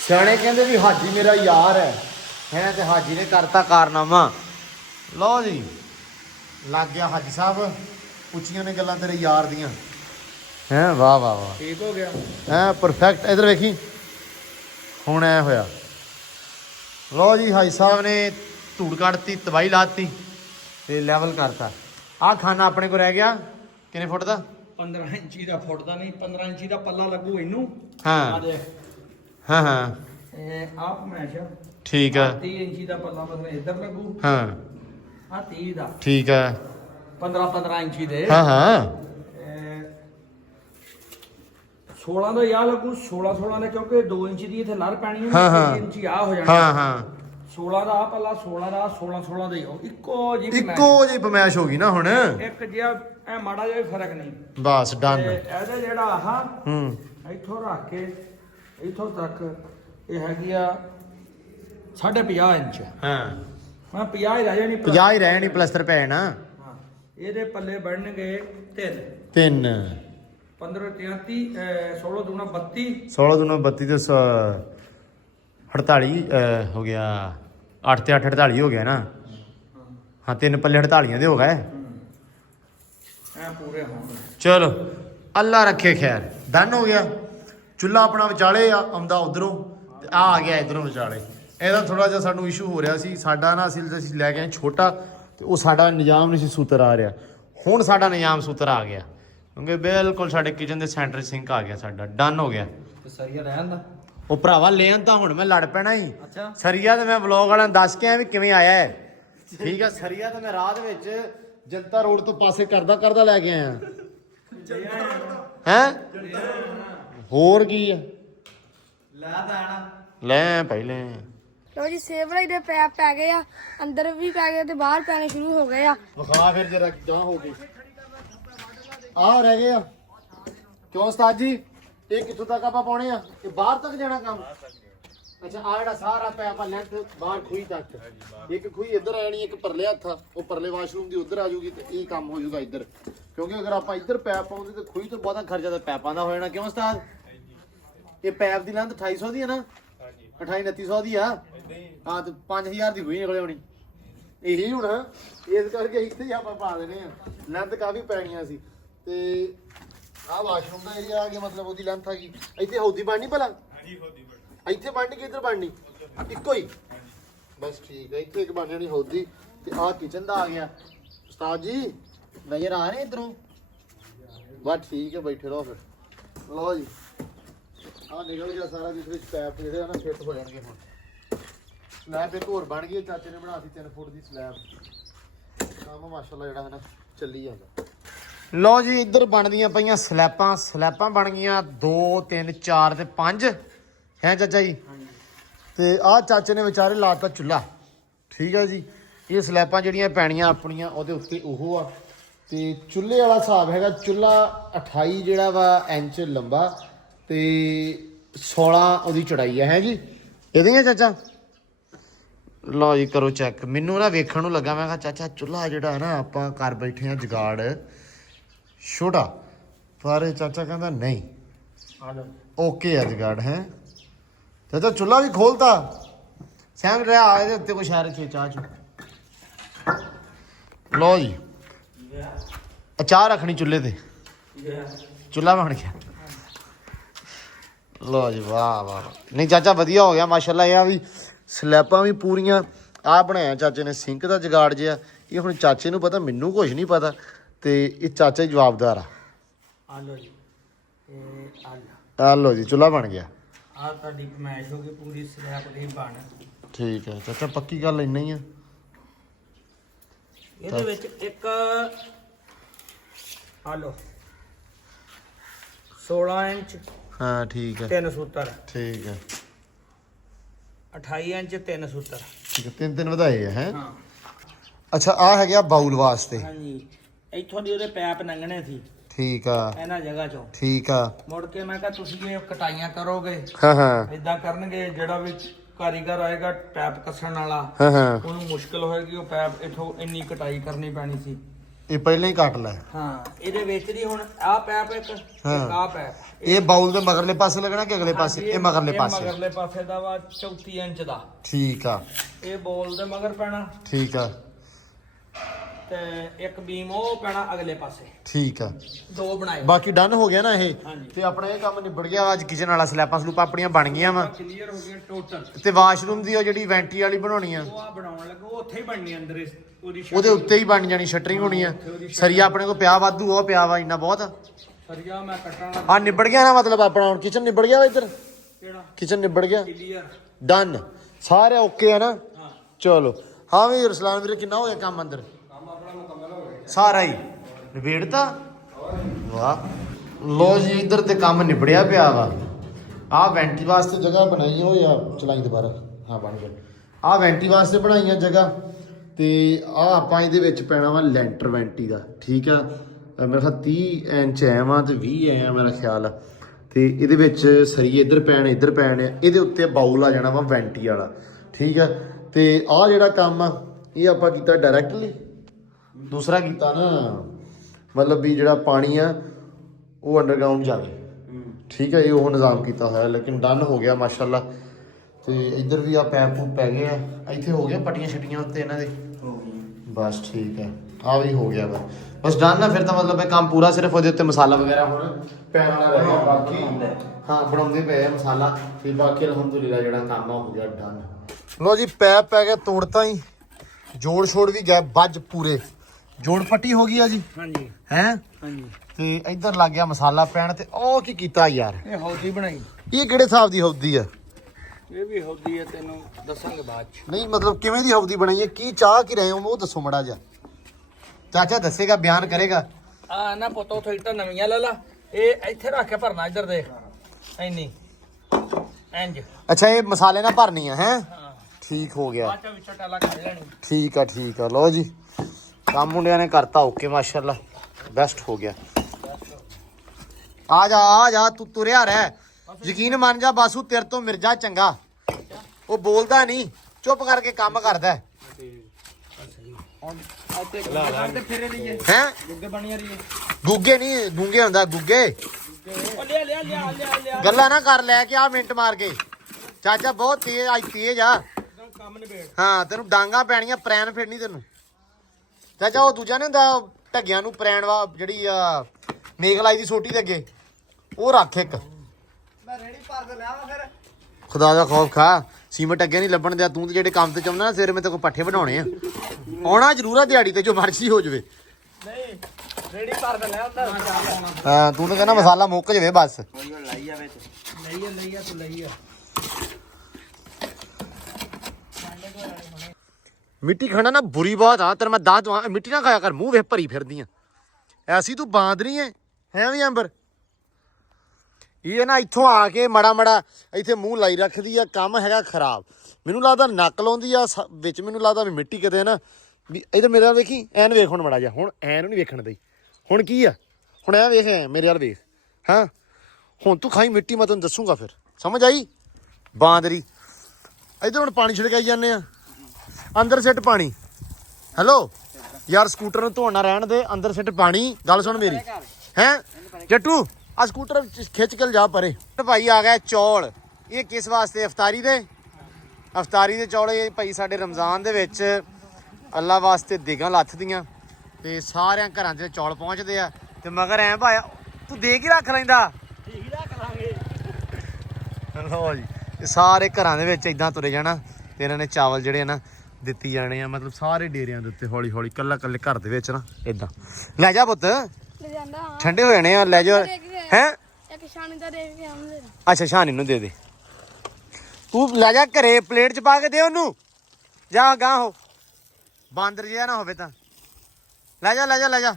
ਸਿਆਣੇ ਕਹਿੰਦੇ ਵੀ ਹਾਜੀ ਮੇਰਾ ਯਾਰ ਹੈ ਤੇ ਹਾਜੀ ਨੇ ਕਰਤਾ ਕਾਰਨਾਮਾ ਲਓ ਜੀ ਲੱਗ ਗਿਆ ਹਾਜੀ ਸਾਹਿਬ ਉੱਚੀਆਂ ਨੇ ਗੱਲਾਂ ਤੇਰੇ ਯਾਰ ਦੀਆਂ ਹੈ ਵਾਹ ਵਾਹ ਵਾਹ ਠੀਕ ਹੋ ਗਿਆ ਹੈ ਪਰਫੈਕਟ ਇਧਰ ਵੇਖੀ ਹੁਣ ਐ ਹੋਇਆ ਲਓ ਜੀ ਹਾਜੀ ਸਾਹਿਬ ਨੇ ਧੂੜ ਕੱਢਤੀ ਤਬਾਈ ਲਾਤੀ ਤੇ ਲੈਵਲ ਕਰਤਾ ਆਹ ਖਾਨਾ ਆਪਣੇ ਕੋਲ ਰਹਿ ਗਿਆ ਕਿੰਨੇ ਫੁੱਟ ਦਾ 15 ਇੰਚੀ ਦਾ ਫੁੱਟ ਦਾ ਨਹੀਂ 15 ਇੰਚੀ ਦਾ ਪੱਲਾ ਲੱਗੂ ਇਹਨੂੰ ਹਾਂ ਆ ਦੇਖ ਹਾਂ ਹਾਂ ਇਹ ਆਪ ਮੈਸ਼ ਠੀਕ ਆ 30 ਇੰਚੀ ਦਾ ਪੱਲਾ ਮਤਲਬ ਇੱਧਰ ਲੱਗੂ ਹਾਂ ਆ 30 ਦਾ ਠੀਕ ਆ 15 ਇੰਚੀ ਦੇ ਹਾਂ ਹਾਂ 16 ਦਾ ਯਾ ਲੱਗੂ 16 ਦੇ ਕਿਉਂਕਿ 2 ਇੰਚ ਦੀ ਇੱਥੇ ਲੜ ਪੈਣੀ ਹਾਂ, ਹਾਂ। 3 ਇੰਚੀ ਆ ਹੋ ਜਾਣਾ ਹਾਂ ਹਾਂ 16 ਦਾ ਆ ਪੱਲਾ 16 ਦਾ 16 ਦੇ ਹੋ ਇੱਕੋ ਜਿਹੀ ਇੱਕੋ ਜਿਹੀ ਪਮੈਸ਼ ਹੋ ਗਈ ਨਾ ਹੁਣ ਇੱਕ ਜਿਹਾ ਐ ਮਾੜਾ ਜਿਹਾ ਵੀ ਫਰਕ ਨਹੀਂ ਬਸ ਡਨ ਤੇ ਇਹਦੇ ਜਿਹੜਾ ਆਹ ਹੂੰ ਇੱਥੋਂ ਰੱਖ ਕੇ ਇੱਥੋਂ ਤੱਕ ਇਹ ਹੈਗੀ ਆ 50.5 ਇੰਚ ਹਾਂ ਹਾਂ 50 ਹੀ ਰਹਿ ਜਾਣੀ 50 ਹੀ ਰਹਿ ਨਹੀਂ ਪਲਸਤਰ ਪੈ ਨਾ ਹਾਂ ਇਹਦੇ ਪੱਲੇ ਬਣਨਗੇ 3 3 15 33 16 ਦੂਣਾ 32 16 ਦੂਣਾ 32 ਤੇ 48 ਹੋ ਗਿਆ 8 ਤੇ 8 48 ਹੋ ਗਿਆ ਨਾ ਹਾਂ 3 ਪੱਲੇ 48 ਦੇ ਹੋ ਗਏ ਐ ਪੂਰੇ ਹੋਣ ਚਲੋ ਅੱਲਾ ਰੱਖੇ ਖੈਰ ਡਨ ਹੋ ਗਿਆ ਚੁੱਲ੍ਹਾ ਆਪਣਾ ਵਿਚਾਲੇ ਆ ਆਉਂਦਾ ਉਧਰੋਂ ਤੇ ਆ ਗਿਆ ਇਧਰੋਂ ਵਿਚਾਲੇ ਇਹਦਾ ਥੋੜਾ ਜਿਹਾ ਸਾਨੂੰ ਇਸ਼ੂ ਹੋ ਰਿਹਾ ਸੀ ਸਾਡਾ ਨਾ ਅਸੀਂ ਲੈ ਕੇ ਆਏ ਛੋਟਾ ਤੇ ਉਹ ਸਾਡਾ ਨਿਜ਼ਾਮ ਨਹੀਂ ਸੀ ਸੂਤਰ ਆ ਰਿਹਾ ਹੁਣ ਸਾਡਾ ਨਿਜ਼ਾਮ ਸੂਤਰ ਆ ਗਿਆ ਕਿਉਂਕਿ ਬਿਲਕੁਲ ਸਾਡੇ ਕਿਚਨ ਦੇ ਸੈਂਟਰ ਸਿੰਕ ਆ ਗਿਆ ਸਾਡਾ ਡਨ ਹੋ ਗਿਆ ਤੇ ਸਰੀਆ ਰਹਿਣ ਦਾ ਉਹ ਭਰਾਵਾ ਲੈਣ ਤਾਂ ਹੁਣ ਮੈਂ ਲੜ ਪੈਣਾ ਹੀ ਅੱਛਾ ਸਰੀਆ ਤੇ ਮੈਂ ਵਲੌਗ ਵਾਲਿਆਂ ਨੂੰ ਦੱਸ ਕੇ ਆਇਆ ਵੀ ਕਿਵੇਂ ਆਇਆ ਹੈ ਠੀਕ ਆ ਸਰੀਆ ਤੇ ਮੈਂ ਰਾਤ ਵਿੱਚ ਜਨਤਾ ਰੋਡ ਤੋਂ ਪਾਸੇ ਕਰਦਾ ਲੈ ਕੇ ਆਇਆ ਹੈ ਹੋਰ ਕੀ ਆ ਲੈ ਪਹਿਲੇ ਲੋ ਜੀ ਸੇਵਰਾਈ ਦੇ ਪੈਪ ਪੈ ਗਏ ਆ ਅੰਦਰ ਵੀ ਪੈ ਗਏ ਤੇ ਬਾਹਰ ਪੈਣੇ ਸ਼ੁਰੂ ਹੋ ਗਏ ਆ ਵਿਖਾ ਫਿਰ ਜਰਾ ਕਿਦਾਂ ਹੋ ਗਈ ਆ ਰਹਿ ਗਏ ਆ ਕਿਉਂ ਉਸਤਾਦ ਜੀ ਇਹ ਕਿੱਥੋਂ ਤੱਕ ਆਪਾਂ ਪਾਉਣੇ ਆ ਇਹ ਬਾਹਰ ਤੱਕ ਜਾਣਾ ਕੰਮ ਅੱਛਾ ਆ ਜਿਹੜਾ ਸਾਰਾ ਪੈਪ ਆ ਲੈਂਥ ਬਾਹਰ ਖੂਹੀ ਤੱਕ ਇੱਕ ਖੂਹੀ ਇੱਧਰ ਆਣੀ ਇੱਕ ਪਰਲੇ ਹੱਥ ਆ, ਉਹ ਪਰਲੇ ਵਾਸ਼ਰੂਮ ਦੀ ਉੱਧਰ ਆ ਜਾਊਗੀ ਤੇ ਇਹ ਕੰਮ ਹੋ ਜਾਊਗਾ ਇੱਧਰ, ਕਿਉਂਕਿ ਅਗਰ ਆਪਾਂ ਇੱਧਰ ਪੈਪ ਪਾਉਂਦੇ ਤੇ ਖੂਹੀ ਤੋਂ ਬਹੁਤਾ ਖਰਚਾ ਤਾਂ ਪੈਪਾਂ ਦਾ ਹੋ ਜਾਣਾ। ਕਿਉਂ ਉਸਤਾਦ? ਇਹ ਪੈਪ ਦੀ ਲੈਂਥ 2800 ਦੀ ਹੈ ਨਾ? 28-2900 ਦੀ ਆ। ਹਾਂ ਤੇ 5000 ਦੀ ਖੂਹੀ ਨਿਕਲੇ ਹੋਣੀ ਇਹੀ ਹੁਣ, ਇਸ ਕਰਕੇ ਇੱਥੇ ਹੀ ਆਪਾਂ ਪਾ ਦੇਣੇ ਆ। ਲੈਂਥ ਕਾਫੀ ਪੈਣੀਆਂ ਸੀ ਤੇ ਆਹ ਵਾਸ਼ਰੂਮ ਦਾ ਏਰੀਆ ਆ ਗਿਆ, ਮਤਲਬ ਉਹਦੀ ਲੈਂਥ ਆ ਗਈ। ਇੱਥੇ ਹੌਦੀ ਬਣਨੀ ਭਲਾ? ਇੱਥੇ ਬਣਨੀ ਕਿ ਇੱਧਰ ਬਣਨੀ? ਇੱਕੋ ਹੀ ਬਸ ਠੀਕ ਹੈ। ਇੱਥੇ ਇੱਕ ਬਣ ਜਾਣੀ ਹੌਦੀ ਤੇ ਆਹ ਕਿਚਨ ਦਾ ਆ ਗਿਆ। ਉਸਤਾਦ ਜੀ ਨਜ਼ਰ ਆ ਰਹੇ ਇਧਰੋਂ? ਬਸ ਠੀਕ ਹੈ, ਬੈਠੇ ਰਹੋ ਫਿਰ। ਲਓ ਜੀ ਆਹ ਨਿਕਲ ਗਿਆ ਸਾਰਾ, ਜਿਸ ਵਿੱਚ ਪੈਪ ਜਿਹੜੇ ਆ ਨਾ ਫਿੱਟ ਹੋ ਜਾਣਗੇ। ਹੁਣ ਸਲੈਬ ਇੱਕ ਹੋਰ ਬਣ ਗਈ, ਚਾਚੇ ਨੇ ਬਣਾਤੀ 3 ਫੁੱਟ ਦੀ ਸਲੈਬ। ਕੰਮ ਮਾਸ਼ਾਅੱਲਾ ਜਿਹੜਾ ਹੈ ਨਾ ਚੱਲੀ ਜਾਂਦਾ। ਲਓ ਜੀ ਇੱਧਰ ਬਣਦੀਆਂ ਪਈਆਂ ਸਲੈਬਾਂ ਬਣ ਗਈਆਂ 2 3 4 ਤੇ 5 ਹੈ ਚਾਚਾ ਜੀ। ਤੇ ਆਹ ਚਾਚੇ ਨੇ ਵਿਚਾਰੇ ਲਾਤਾ ਚੁੱਲ੍ਹਾ। ਠੀਕ ਹੈ ਜੀ, ਇਹ ਸਲੈਬਾਂ ਜਿਹੜੀਆਂ ਪੈਣੀਆਂ ਆਪਣੀਆਂ ਉਹਦੇ ਉੱਤੇ ਉਹ ਆ। ਤੇ ਚੁੱਲ੍ਹੇ ਵਾਲਾ ਹਿਸਾਬ ਹੈਗਾ, ਚੁੱਲ੍ਹਾ 28 ਜਿਹੜਾ ਵਾ ਇੰਚ ਲੰਬਾ ਤੇ 16 ਉਹਦੀ ਚੌੜਾਈ ਹੈ ਜੀ ਇਹਦੀਆਂ ਚਾਚਾ। ਲਓ ਜੀ ਕਰੋ ਚੈੱਕ। ਮੈਨੂੰ ਨਾ ਵੇਖਣ ਨੂੰ ਲੱਗਾ, ਮੈਂ ਕਿਹਾ ਚਾਚਾ ਚੁੱਲ੍ਹਾ ਜਿਹੜਾ ਨਾ ਆਪਾਂ ਕਰ ਬੈਠੇ ਆ ਜੁਗਾੜ ਛੋਟਾ, ਪਰ ਚਾਚਾ ਕਹਿੰਦਾ ਨਹੀਂ ਓਕੇ ਆ ਜੁਗਾੜ ਹੈ। ਚਾਚਾ ਚੁੱਲ੍ਹਾ ਵੀ ਖੋਲਤਾ ਸਹਿਮ ਰਿਹਾ ਇਹਦੇ ਉੱਤੇ ਕੋਈ ਸ਼ਾਇਰ ਚ ਚਾਹ ਚ। ਲਓ ਜੀ ਅਚਾਰ ਰੱਖਣੀ ਚੁੱਲ੍ਹੇ ਤੇ, ਚੁੱਲ੍ਹਾ ਬਣ ਗਿਆ। ਲਓ ਜੀ ਵਾਹ ਵਾਹ। ਨਹੀਂ ਚਾਚਾ ਵਧੀਆ ਹੋ ਗਿਆ ਮਾਸ਼ਾਅੱਲਾ। ਇਹ ਆ ਵੀ ਸਲੈਬਾਂ ਵੀ ਪੂਰੀਆਂ। ਆਹ ਬਣਾਇਆ ਚਾਚੇ ਨੇ ਸਿੰਕ ਦਾ ਜੁਗਾੜ ਜਿਹਾ। ਇਹ ਹੁਣ ਚਾਚੇ ਨੂੰ ਪਤਾ, ਮੈਨੂੰ ਕੁਝ ਨਹੀਂ ਪਤਾ ਤੇ ਇਹ ਚਾਚਾ ਹੀ ਜਵਾਬਦਾਰ ਆ। ਆ ਲਓ ਜੀ, ਆ ਲਓ ਜੀ ਚੁੱਲ੍ਹਾ ਬਣ ਗਿਆ। ਆ ਤੁਹਾਡੀ ਫਰਮਾਇਸ਼ ਹੋ ਗਈ ਪੂਰੀ ਸਲੈਬ ਦੀ ਬਣ। ਠੀਕ ਹੈ ਚਾਚਾ, ਪੱਕੀ ਗੱਲ ਇੰਨਾ ਹੀ ਆ। ਇਹਦੇ ਵਿੱਚ ਇੱਕ ਆ ਲਓ 16 ਇੰਚ ਹਾਂ ਠੀਕ ਹੈ 3 ਸੂਤਰ, ਠੀਕ ਹੈ 28 ਇੰਚ 3 ਸੂਤਰ। ਠੀਕ ਹੈ, ਤਿੰਨ ਵਧਾਏ ਆ ਹੈ। ਹਾਂ ਅੱਛਾ ਆ ਹੈਗਾ ਬਾਉਲ ਵਾਸਤੇ। ਹਾਂਜੀ, ਇੱਥੋਂ ਦੀ ਉਹਦੇ ਪੈਪ ਲੰਘਣੇ ਸੀ ਠੀਕ ਆ ਇਹਨਾਂ ਜਗ੍ਹਾ ਚੋਂ। ਠੀਕ ਆ। ਮੁੜ ਕੇ ਮੈਂ ਕਿਹਾ ਤੁਸੀਂ ਇਹ ਕਟਾਈਆਂ ਕਰੋਗੇ, ਹਾਂ ਹਾਂ ਇਦਾਂ ਕਰਨਗੇ ਜਿਹੜਾ ਵਿੱਚ ਕਾਰੀਗਰ ਆਏਗਾ ਪੈਪ ਕੱਸਣ ਵਾਲਾ ਹਾਂ ਹਾਂ ਉਹਨੂੰ ਮੁਸ਼ਕਲ ਹੋਏਗੀ। ਉਹ ਪੈਪ ਇਥੋਂ ਇੰਨੀ ਕਟਾਈ ਕਰਨੀ ਪੈਣੀ ਸੀ। ਇਹ ਪਹਿਲਾਂ ਹੀ ਕੱਟ ਲੈ। ਹਾਂ ਇਹਦੇ ਵਿੱਚ ਦੀ ਹੁਣ ਆਹ ਪੈਪ ਇੱਕ ਆਹ ਪੈਪ, ਇਹ ਬਾਉਲ ਦੇ ਮਗਰਲੇ ਪਾਸੇ ਲੱਗਣਾ ਕਿ ਅਗਲੇ ਪਾਸੇ? ਇਹ ਮਗਰਲੇ ਪਾਸੇ। ਮਗਰਲੇ ਪਾਸੇ ਦਾ ਵਾ 34 ਇੰਚ ਦਾ। ਠੀਕ ਆ ਇਹ ਬੋਲ ਦੇ ਮਗਰ ਪੈਣਾ ਠੀਕ ਆ ਤੇ ਇੱਕ ਬੀਮ ਉਹ ਪੈਣਾ ਅਗਲੇ ਪਾਸੇ। ਠੀਕ ਆ, ਦੋ ਬਣਾਏ। ਬਾਕੀ ਡਨ ਹੋ ਗਿਆ ਨਾ ਇਹ। ਹਾਂਜੀ। ਤੇ ਆਪਣਾ ਇਹ ਕੰਮ ਨਿਬੜ ਗਿਆ। ਅੱਜ ਕਿਚਨ ਵਾਲਾ ਸਲੈਬਾਂ ਸਲੂਪਾਂ ਆਪਣੀਆਂ ਬਣ ਗਈਆਂ ਵਾ। ਕਲੀਅਰ ਹੋ ਗਿਆ ਟੋਟਲ। ਤੇ ਵਾਸ਼ਰੂਮ ਦੀ ਉਹ ਜਿਹੜੀ ਵੈਂਟੀ ਵਾਲੀ ਬਣਾਉਣੀ ਆ ਉਹ ਆ ਬਣਾਉਣ ਲੱਗਾ, ਉਹ ਉੱਥੇ ਹੀ ਬਣਨੀ ਅੰਦਰ ਉਹਦੀ ਉਹਦੇ ਉੱਤੇ ਹੀ ਬਣ ਜਾਣੀ, ਸ਼ਟਰਿੰਗ ਹੋਣੀ ਆ। ਸਰੀਆ ਆਪਣੇ ਕੋਲ ਪਿਆ ਵਾਧੂ, ਉਹ ਪਿਆ ਵਾ ਇੰਨਾ ਬਹੁਤ। ਸਰੀਆ ਮੈਂ ਕੱਟਣ ਲੱਗਾ। ਆ ਨਿਬੜ ਗਿਆ ਨਾ, ਮਤਲਬ ਆਪਣਾ ਹੁਣ ਕਿਚਨ ਨਿਬੜ ਗਿਆ ਵਾ। ਇੱਧਰ ਕਿਹੜਾ ਕਿਚਨ ਨਿਬੜ ਗਿਆ, ਕਲੀਅਰ ਡਨ ਸਾਰੇ ਓਕੇ ਆ ਨਾ। ਹਾਂ ਚਲੋ ਹਾਂ ਵੀ ਰਸਲਾਨ ਵੀਰੇ ਕਿੰਨਾ ਹੋ ਗਿਆ ਕੰਮ ਅੰਦਰ? ਸਾਰਾ ਹੀ ਨਿਬੇੜਤਾ। ਵਾਹ ਲੋ ਜੀ ਇੱਧਰ ਤੇ ਕੰਮ ਨਿਬੜਿਆ ਪਿਆ ਵਾ। ਆਹ ਵੈਂਟੀ ਵਾਸਤੇ ਜਗ੍ਹਾ ਬਣਾਈ ਹੋ ਜਾਂ ਚਲਾਈ ਦੁਬਾਰਾ? ਹਾਂ ਬਣ ਗਿਆ। ਆਹ ਵੈਂਟੀ ਵਾਸਤੇ ਬਣਾਈਆਂ ਜਗ੍ਹਾ ਤੇ ਆਹ ਆਪਾਂ ਇਹਦੇ ਵਿੱਚ ਪੈਣਾ ਵਾ ਲੈਂਟਰ ਵੈਂਟੀ ਦਾ। ਠੀਕ ਆ, ਮੇਰਾ ਖਿਆਲ 30 ਇੰਚ ਐ ਵਾ ਤੇ 20 ਐ ਮੇਰਾ ਖਿਆਲ ਆ। ਤੇ ਇਹਦੇ ਵਿੱਚ ਸਰੀਏ ਇੱਧਰ ਪੈਣ ਇੱਧਰ ਪੈਣ ਆ। ਇਹਦੇ ਉੱਤੇ ਬਾਊਲ ਆ ਜਾਣਾ ਵਾ ਵੈਂਟੀ ਵਾਲਾ। ਠੀਕ ਆ, ਤੇ ਆਹ ਜਿਹੜਾ ਕੰਮ ਆ ਇਹ ਆਪਾਂ ਕੀਤਾ ਡਾਇਰੈਕਟਲੀ। ਦੂਸਰਾ ਕੀਤਾ ਨਾ ਮਤਲਬ ਵੀ ਜਿਹੜਾ ਪਾਣੀ ਆ ਉਹ ਅੰਡਰਗਰਾਉਂਡ ਜਾਵੇ। ਠੀਕ ਹੈ, ਇਹ ਉਹ ਨਿਜ਼ਾਮ ਕੀਤਾ ਹੋਇਆ, ਲੇਕਿਨ ਡਨ ਹੋ ਗਿਆ ਮਾਸ਼ਾਅੱਲਾ। ਤੇ ਇੱਧਰ ਵੀ ਆ ਪੈਪ ਪੂਪ ਪੈ ਗਏ ਆ। ਇੱਥੇ ਹੋ ਗਿਆ ਪੱਟੀਆਂ ਛੱਟੀਆਂ ਉੱਤੇ ਇਹਨਾਂ ਦੇ ਬਸ। ਠੀਕ ਹੈ, ਆ ਵੀ ਹੋ ਗਿਆ ਵਾ ਬਸ ਡਨ ਆ। ਫਿਰ ਤਾਂ ਮਤਲਬ ਇਹ ਕੰਮ ਪੂਰਾ, ਸਿਰਫ ਉਹਦੇ ਉੱਤੇ ਮਸਾਲਾ ਵਗੈਰਾ ਹੁਣ ਪੈਣ ਵਾਲਾ ਰਹਿ ਗਿਆ। ਬਾਕੀ ਹਾਂ ਬਣਾਉਂਦੇ ਪਏ ਆ ਮਸਾਲਾ ਤੇ ਬਾਕੀ ਅਲਹਮਦੁਲਿਲਾ ਜਿਹੜਾ ਕੰਮ ਆ ਹੋ ਗਿਆ ਡਨ। ਲੋ ਜੀ ਪੈਪ ਪੈ ਗਿਆ, ਤੋੜਤਾ ਹੀ। ਜੋੜ ਛੋੜ ਵੀ ਗਿਆ ਵੱਜ ਪੂਰੇ। ਜੋੜ ਪੱਟੀ ਹੋ ਗਈ ਆ ਜੀ। ਹਾਂਜੀ ਹੈ ਹਾਂਜੀ। ਤੇ ਇੱਧਰ ਲੱਗ ਗਿਆ ਮਸਾਲਾ ਪੈਣ। ਤੇ ਉਹ ਕੀ ਕੀਤਾ ਯਾਰ? ਇਹ ਹੌਦੀ ਬਣਾਈ। ਇਹ ਕਿਹੜੇ ਹਿਸਾਬ ਦੀ ਹੌਦੀ ਆ? ਇਹ ਵੀ ਹੌਦੀ ਹੈ, ਤੈਨੂੰ ਦੱਸਾਂਗੇ ਬਾਅਦ ਚ। ਨਹੀਂ ਮਤਲਬ ਕਿਵੇਂ ਦੀ ਹੌਦੀ ਬਣਾਈ ਹੈ? ਕੀ ਚਾਹ ਕੀ ਰਹੇ ਹੋ ਉਹ ਦੱਸੋ ਮੜਾ ਜਾ। ਚਾਚਾ ਦੱਸੇਗਾ, ਬਿਆਨ ਕਰੇਗਾ। ਆ ਨਾ ਪੁੱਤ ਉਥੋਂ ਇੱਟਾਂ ਨਵੀਆਂ ਲੈ ਲਾ। ਇਹ ਇੱਥੇ ਰੱਖ ਕੇ ਭਰਨਾ, ਇੱਧਰ ਦੇਖ ਇੰਨੀ ਇੰਜ। ਅੱਛਾ ਇਹ ਮਸਾਲੇ ਨਾਲ ਭਰਨੀ ਆ ਹੈ? ਹਾਂ ਠੀਕ ਹੋ ਗਿਆ। ਬਾਅਦ ਚ ਵਿੱਚੋਂ ਟਾਲਾ ਕੱਢ ਲੈਣੀ। ਠੀਕ ਆ ਠੀਕ ਆ। ਲਓ ਜੀ ਕੰਮ ਮੁੰਡਿਆਂ ਨੇ ਕਰਤਾ ਓਕੇ ਮਾਸ਼ਾਅੱਲਾ, ਬੈਸਟ ਹੋ ਗਿਆ। ਆ ਜਾ ਤੂੰ ਤੁਰਿਆ ਰਹਿ, ਯਕੀਨ ਮੰਨ ਜਾ ਬਾਸੂ ਤੇਰੇ ਤੋਂ ਮਿਰਜ਼ਾ ਚੰਗਾ। ਉਹ ਬੋਲਦਾ ਨਹੀਂ, ਚੁੱਪ ਕਰਕੇ ਕੰਮ ਕਰਦਾ ਹੈ। ਤੇ ਫੇਰੇ ਲਈਏ ਹੈਂ ਗੁੱਗੇ ਬਣ ਰਹੀ ਹੈ। ਗੁੱਗੇ ਨਹੀਂ, ਗੂੰਗੇ ਹੁੰਦਾ ਗੁੱਗੇ। ਉਹ ਲਿਆ ਗੱਲਾਂ ਨਾ ਕਰ, ਲੈ ਕੇ ਆ ਮਿੰਟ ਮਾਰ ਕੇ। ਚਾਚਾ ਬਹੁਤ ਤੇਜ਼, ਅੱਜ ਤੇਜ਼ ਆ। ਕੰਮ ਨਿਬੇੜ। ਹਾਂ ਤੈਨੂੰ ਡਾਂਗਾ ਪੈਣੀਆਂ, ਪ੍ਰੈਨ ਫਿਰਨੀ ਤੈਨੂੰ। ਚਾਚਾ ਉਹ ਦੂਜਾ ਨਹੀਂ ਹੁੰਦਾ ਢੱਗਿਆਂ ਨੂੰ ਪ੍ਰੈਨ ਵਾ, ਜਿਹੜੀ ਆ ਮੇਘਲਾਈ ਦੀ ਸੋਟੀ ਦੇ ਅੱਗੇ, ਉਹ ਰੱਖ ਇੱਕ। ਮੈਂ ਰੇੜੀ ਭਰ ਦੇ ਲਿਆਵਾਂ ਫਿਰ। ਖੁਦਾ ਦਾ ਖੌਫ ਖਾ, ਸੀਮਟ ਅੱਗੇ ਨਹੀਂ ਲੱਭਣ ਦਿਆ ਤੂੰ ਤੇ। ਜਿਹੜੇ ਕੰਮ ਤੇ ਚਾਹੁੰਦਾ ਨਾ ਸਵੇਰੇ ਮੈਂ ਤੇ ਕੋ ਪੱਠੇ ਬਣਾਉਣੇ ਆ। ਆਉਣਾ ਜ਼ਰੂਰ ਆ ਦਿਹਾੜੀ ਤੇ, ਜੋ ਮਰਜ਼ੀ ਹੋ ਜਾਵੇ। ਨਹੀਂ ਰੇੜੀ ਭਰ ਦੇ ਲੈ ਅੰਦਰ। ਹਾਂ ਤੂੰ ਤਾਂ ਕਹਿੰਦਾ ਮਸਾਲਾ ਮੁੱਕ ਜਾਵੇ ਬਸ। ਕੋਈ ਗੱਲ ਲਾਈ ਜਾਵੇ ਤੇ ਲਈ ਆ ਤੂੰ ਲਈ ਆ। ਮਿੱਟੀ ਖਾਣਾ ਨਾ ਬੁਰੀ ਬਾਤ ਆ, ਤੇਰੇ ਮੈਂ ਦੱਸ ਦਵਾਂ। ਮਿੱਟੀ ਨਾ ਖਾਇਆ ਕਰ, ਮੂੰਹ ਵੇਖ ਭਰੀ ਫਿਰਦੀ ਆ। ਐਸੀ ਤੂੰ ਬਾਂਦਰੀ ਹੈ ਵੀ ਅੰਬਰ। ਇਹ ਨਾ ਇੱਥੋਂ ਆ ਕੇ ਮੜਾ ਇੱਥੇ ਮੂੰਹ ਲਾਈ ਰੱਖਦੀ ਆ, ਕੰਮ ਹੈਗਾ ਖਰਾਬ। ਮੈਨੂੰ ਲੱਗਦਾ ਨੱਕ ਲਾਉਂਦੀ ਆ ਵਿੱਚ, ਮੈਨੂੰ ਲੱਗਦਾ ਵੀ ਮਿੱਟੀ ਕਿਤੇ ਨਾ ਵੀ। ਇੱਧਰ ਮੇਰੇ ਵੱਲ ਵੇਖੀ, ਐਨ ਵੇਖ ਹੁਣ ਮੜਾ ਜਾ। ਹੁਣ ਐਨ ਨੂੰ ਨਹੀਂ ਵੇਖਣ ਦਈ। ਹੁਣ ਕੀ ਆ, ਹੁਣ ਐ ਵੇਖ, ਮੇਰੇ ਵੱਲ ਵੇਖ। ਹਾਂ ਹੁਣ ਤੂੰ ਖਾਈ ਮਿੱਟੀ, ਮੈਂ ਤੈਨੂੰ ਦੱਸੂਗਾ ਫਿਰ, ਸਮਝ ਆਈ ਬਾਂਦਰੀ। ਇੱਧਰ ਹੁਣ ਪਾਣੀ ਛਿੜਕਾਈ ਜਾਂਦੇ ਆ, ਅੰਦਰ ਸਿੱਟ ਪਾਣੀ। ਹੈਲੋ ਯਾਰ, ਸਕੂਟਰ ਨੂੰ ਧੋਣਾ ਰਹਿਣ ਦੇ, ਅੰਦਰ ਸਿੱਟ ਪਾਣੀ। ਗੱਲ ਸੁਣ ਮੇਰੀ, ਹੈਂ ਜੱਟੂ ਆ ਸਕੂਟਰ ਖਿੱਚ ਕੇ ਜਾ ਪਰੇ। ਭਾਈ ਆ ਗਿਆ ਚੌਲ, ਇਹ ਕਿਸ ਵਾਸਤੇ? ਇਫਤਾਰੀ ਦੇ। ਇਫਤਾਰੀ ਦੇ ਚੌਲ ਇਹ ਭਾਈ ਸਾਡੇ ਰਮਜ਼ਾਨ ਦੇ ਵਿੱਚ ਅੱਲਾ ਵਾਸਤੇ ਦਿਗਾਂ ਲੱਥਦੀਆਂ ਤੇ ਸਾਰਿਆਂ ਘਰਾਂ 'ਚ ਚੌਲ ਪਹੁੰਚਦੇ ਆ। ਤੇ ਮਗਰ ਐ ਭਾਇਆ ਤੂੰ ਦੇ ਕੇ ਰੱਖ ਲੈਂਦਾ। ਠੀਕ ਹੀ ਰੱਖ ਲਾਂਗੇ। ਲਓ ਜੀ, ਇਹ ਸਾਰੇ ਘਰਾਂ ਦੇ ਵਿੱਚ ਇਦਾਂ ਤੁਰੇ ਜਾਣਾ ਤੇ ਇਹਨਾਂ ਨੇ ਚਾਵਲ ਜਿਹੜੇ ਆ ਨਾ ਦਿੱਤੀ ਜਾਣੇ ਆ, ਮਤਲਬ ਸਾਰੇ ਡੇਰਿਆਂ ਦੇ ਉੱਤੇ ਹੌਲੀ ਹੌਲੀ ਕੱਲੇ ਘਰ ਦੇ ਵਿੱਚ ਨਾ ਇਦਾਂ। ਲੈ ਜਾ ਪੁੱਤ, ਲੈ ਜਾਂਦਾ ਹਾਂ। ਠੰਡੇ ਹੋ ਜਾਣੇ ਆ, ਲੈ ਜਾ। ਹੈਂ ਇੱਕ ਸ਼ਾਨੀ ਦਾ ਦੇ ਕੇ ਆਉਂਦੇ। ਅੱਛਾ ਸ਼ਾਨੀ ਨੂੰ ਦੇ ਦੇ, ਤੂੰ ਲੈ ਜਾ ਘਰੇ, ਪਲੇਟ 'ਚ ਪਾ ਕੇ ਦੇ ਉਹਨੂੰ। ਜਾ ਗਾਂ ਹੋ, ਬਾਂਦਰ ਜਿਹਾ ਨਾ ਹੋਵੇ ਤਾਂ। ਲੈ ਜਾ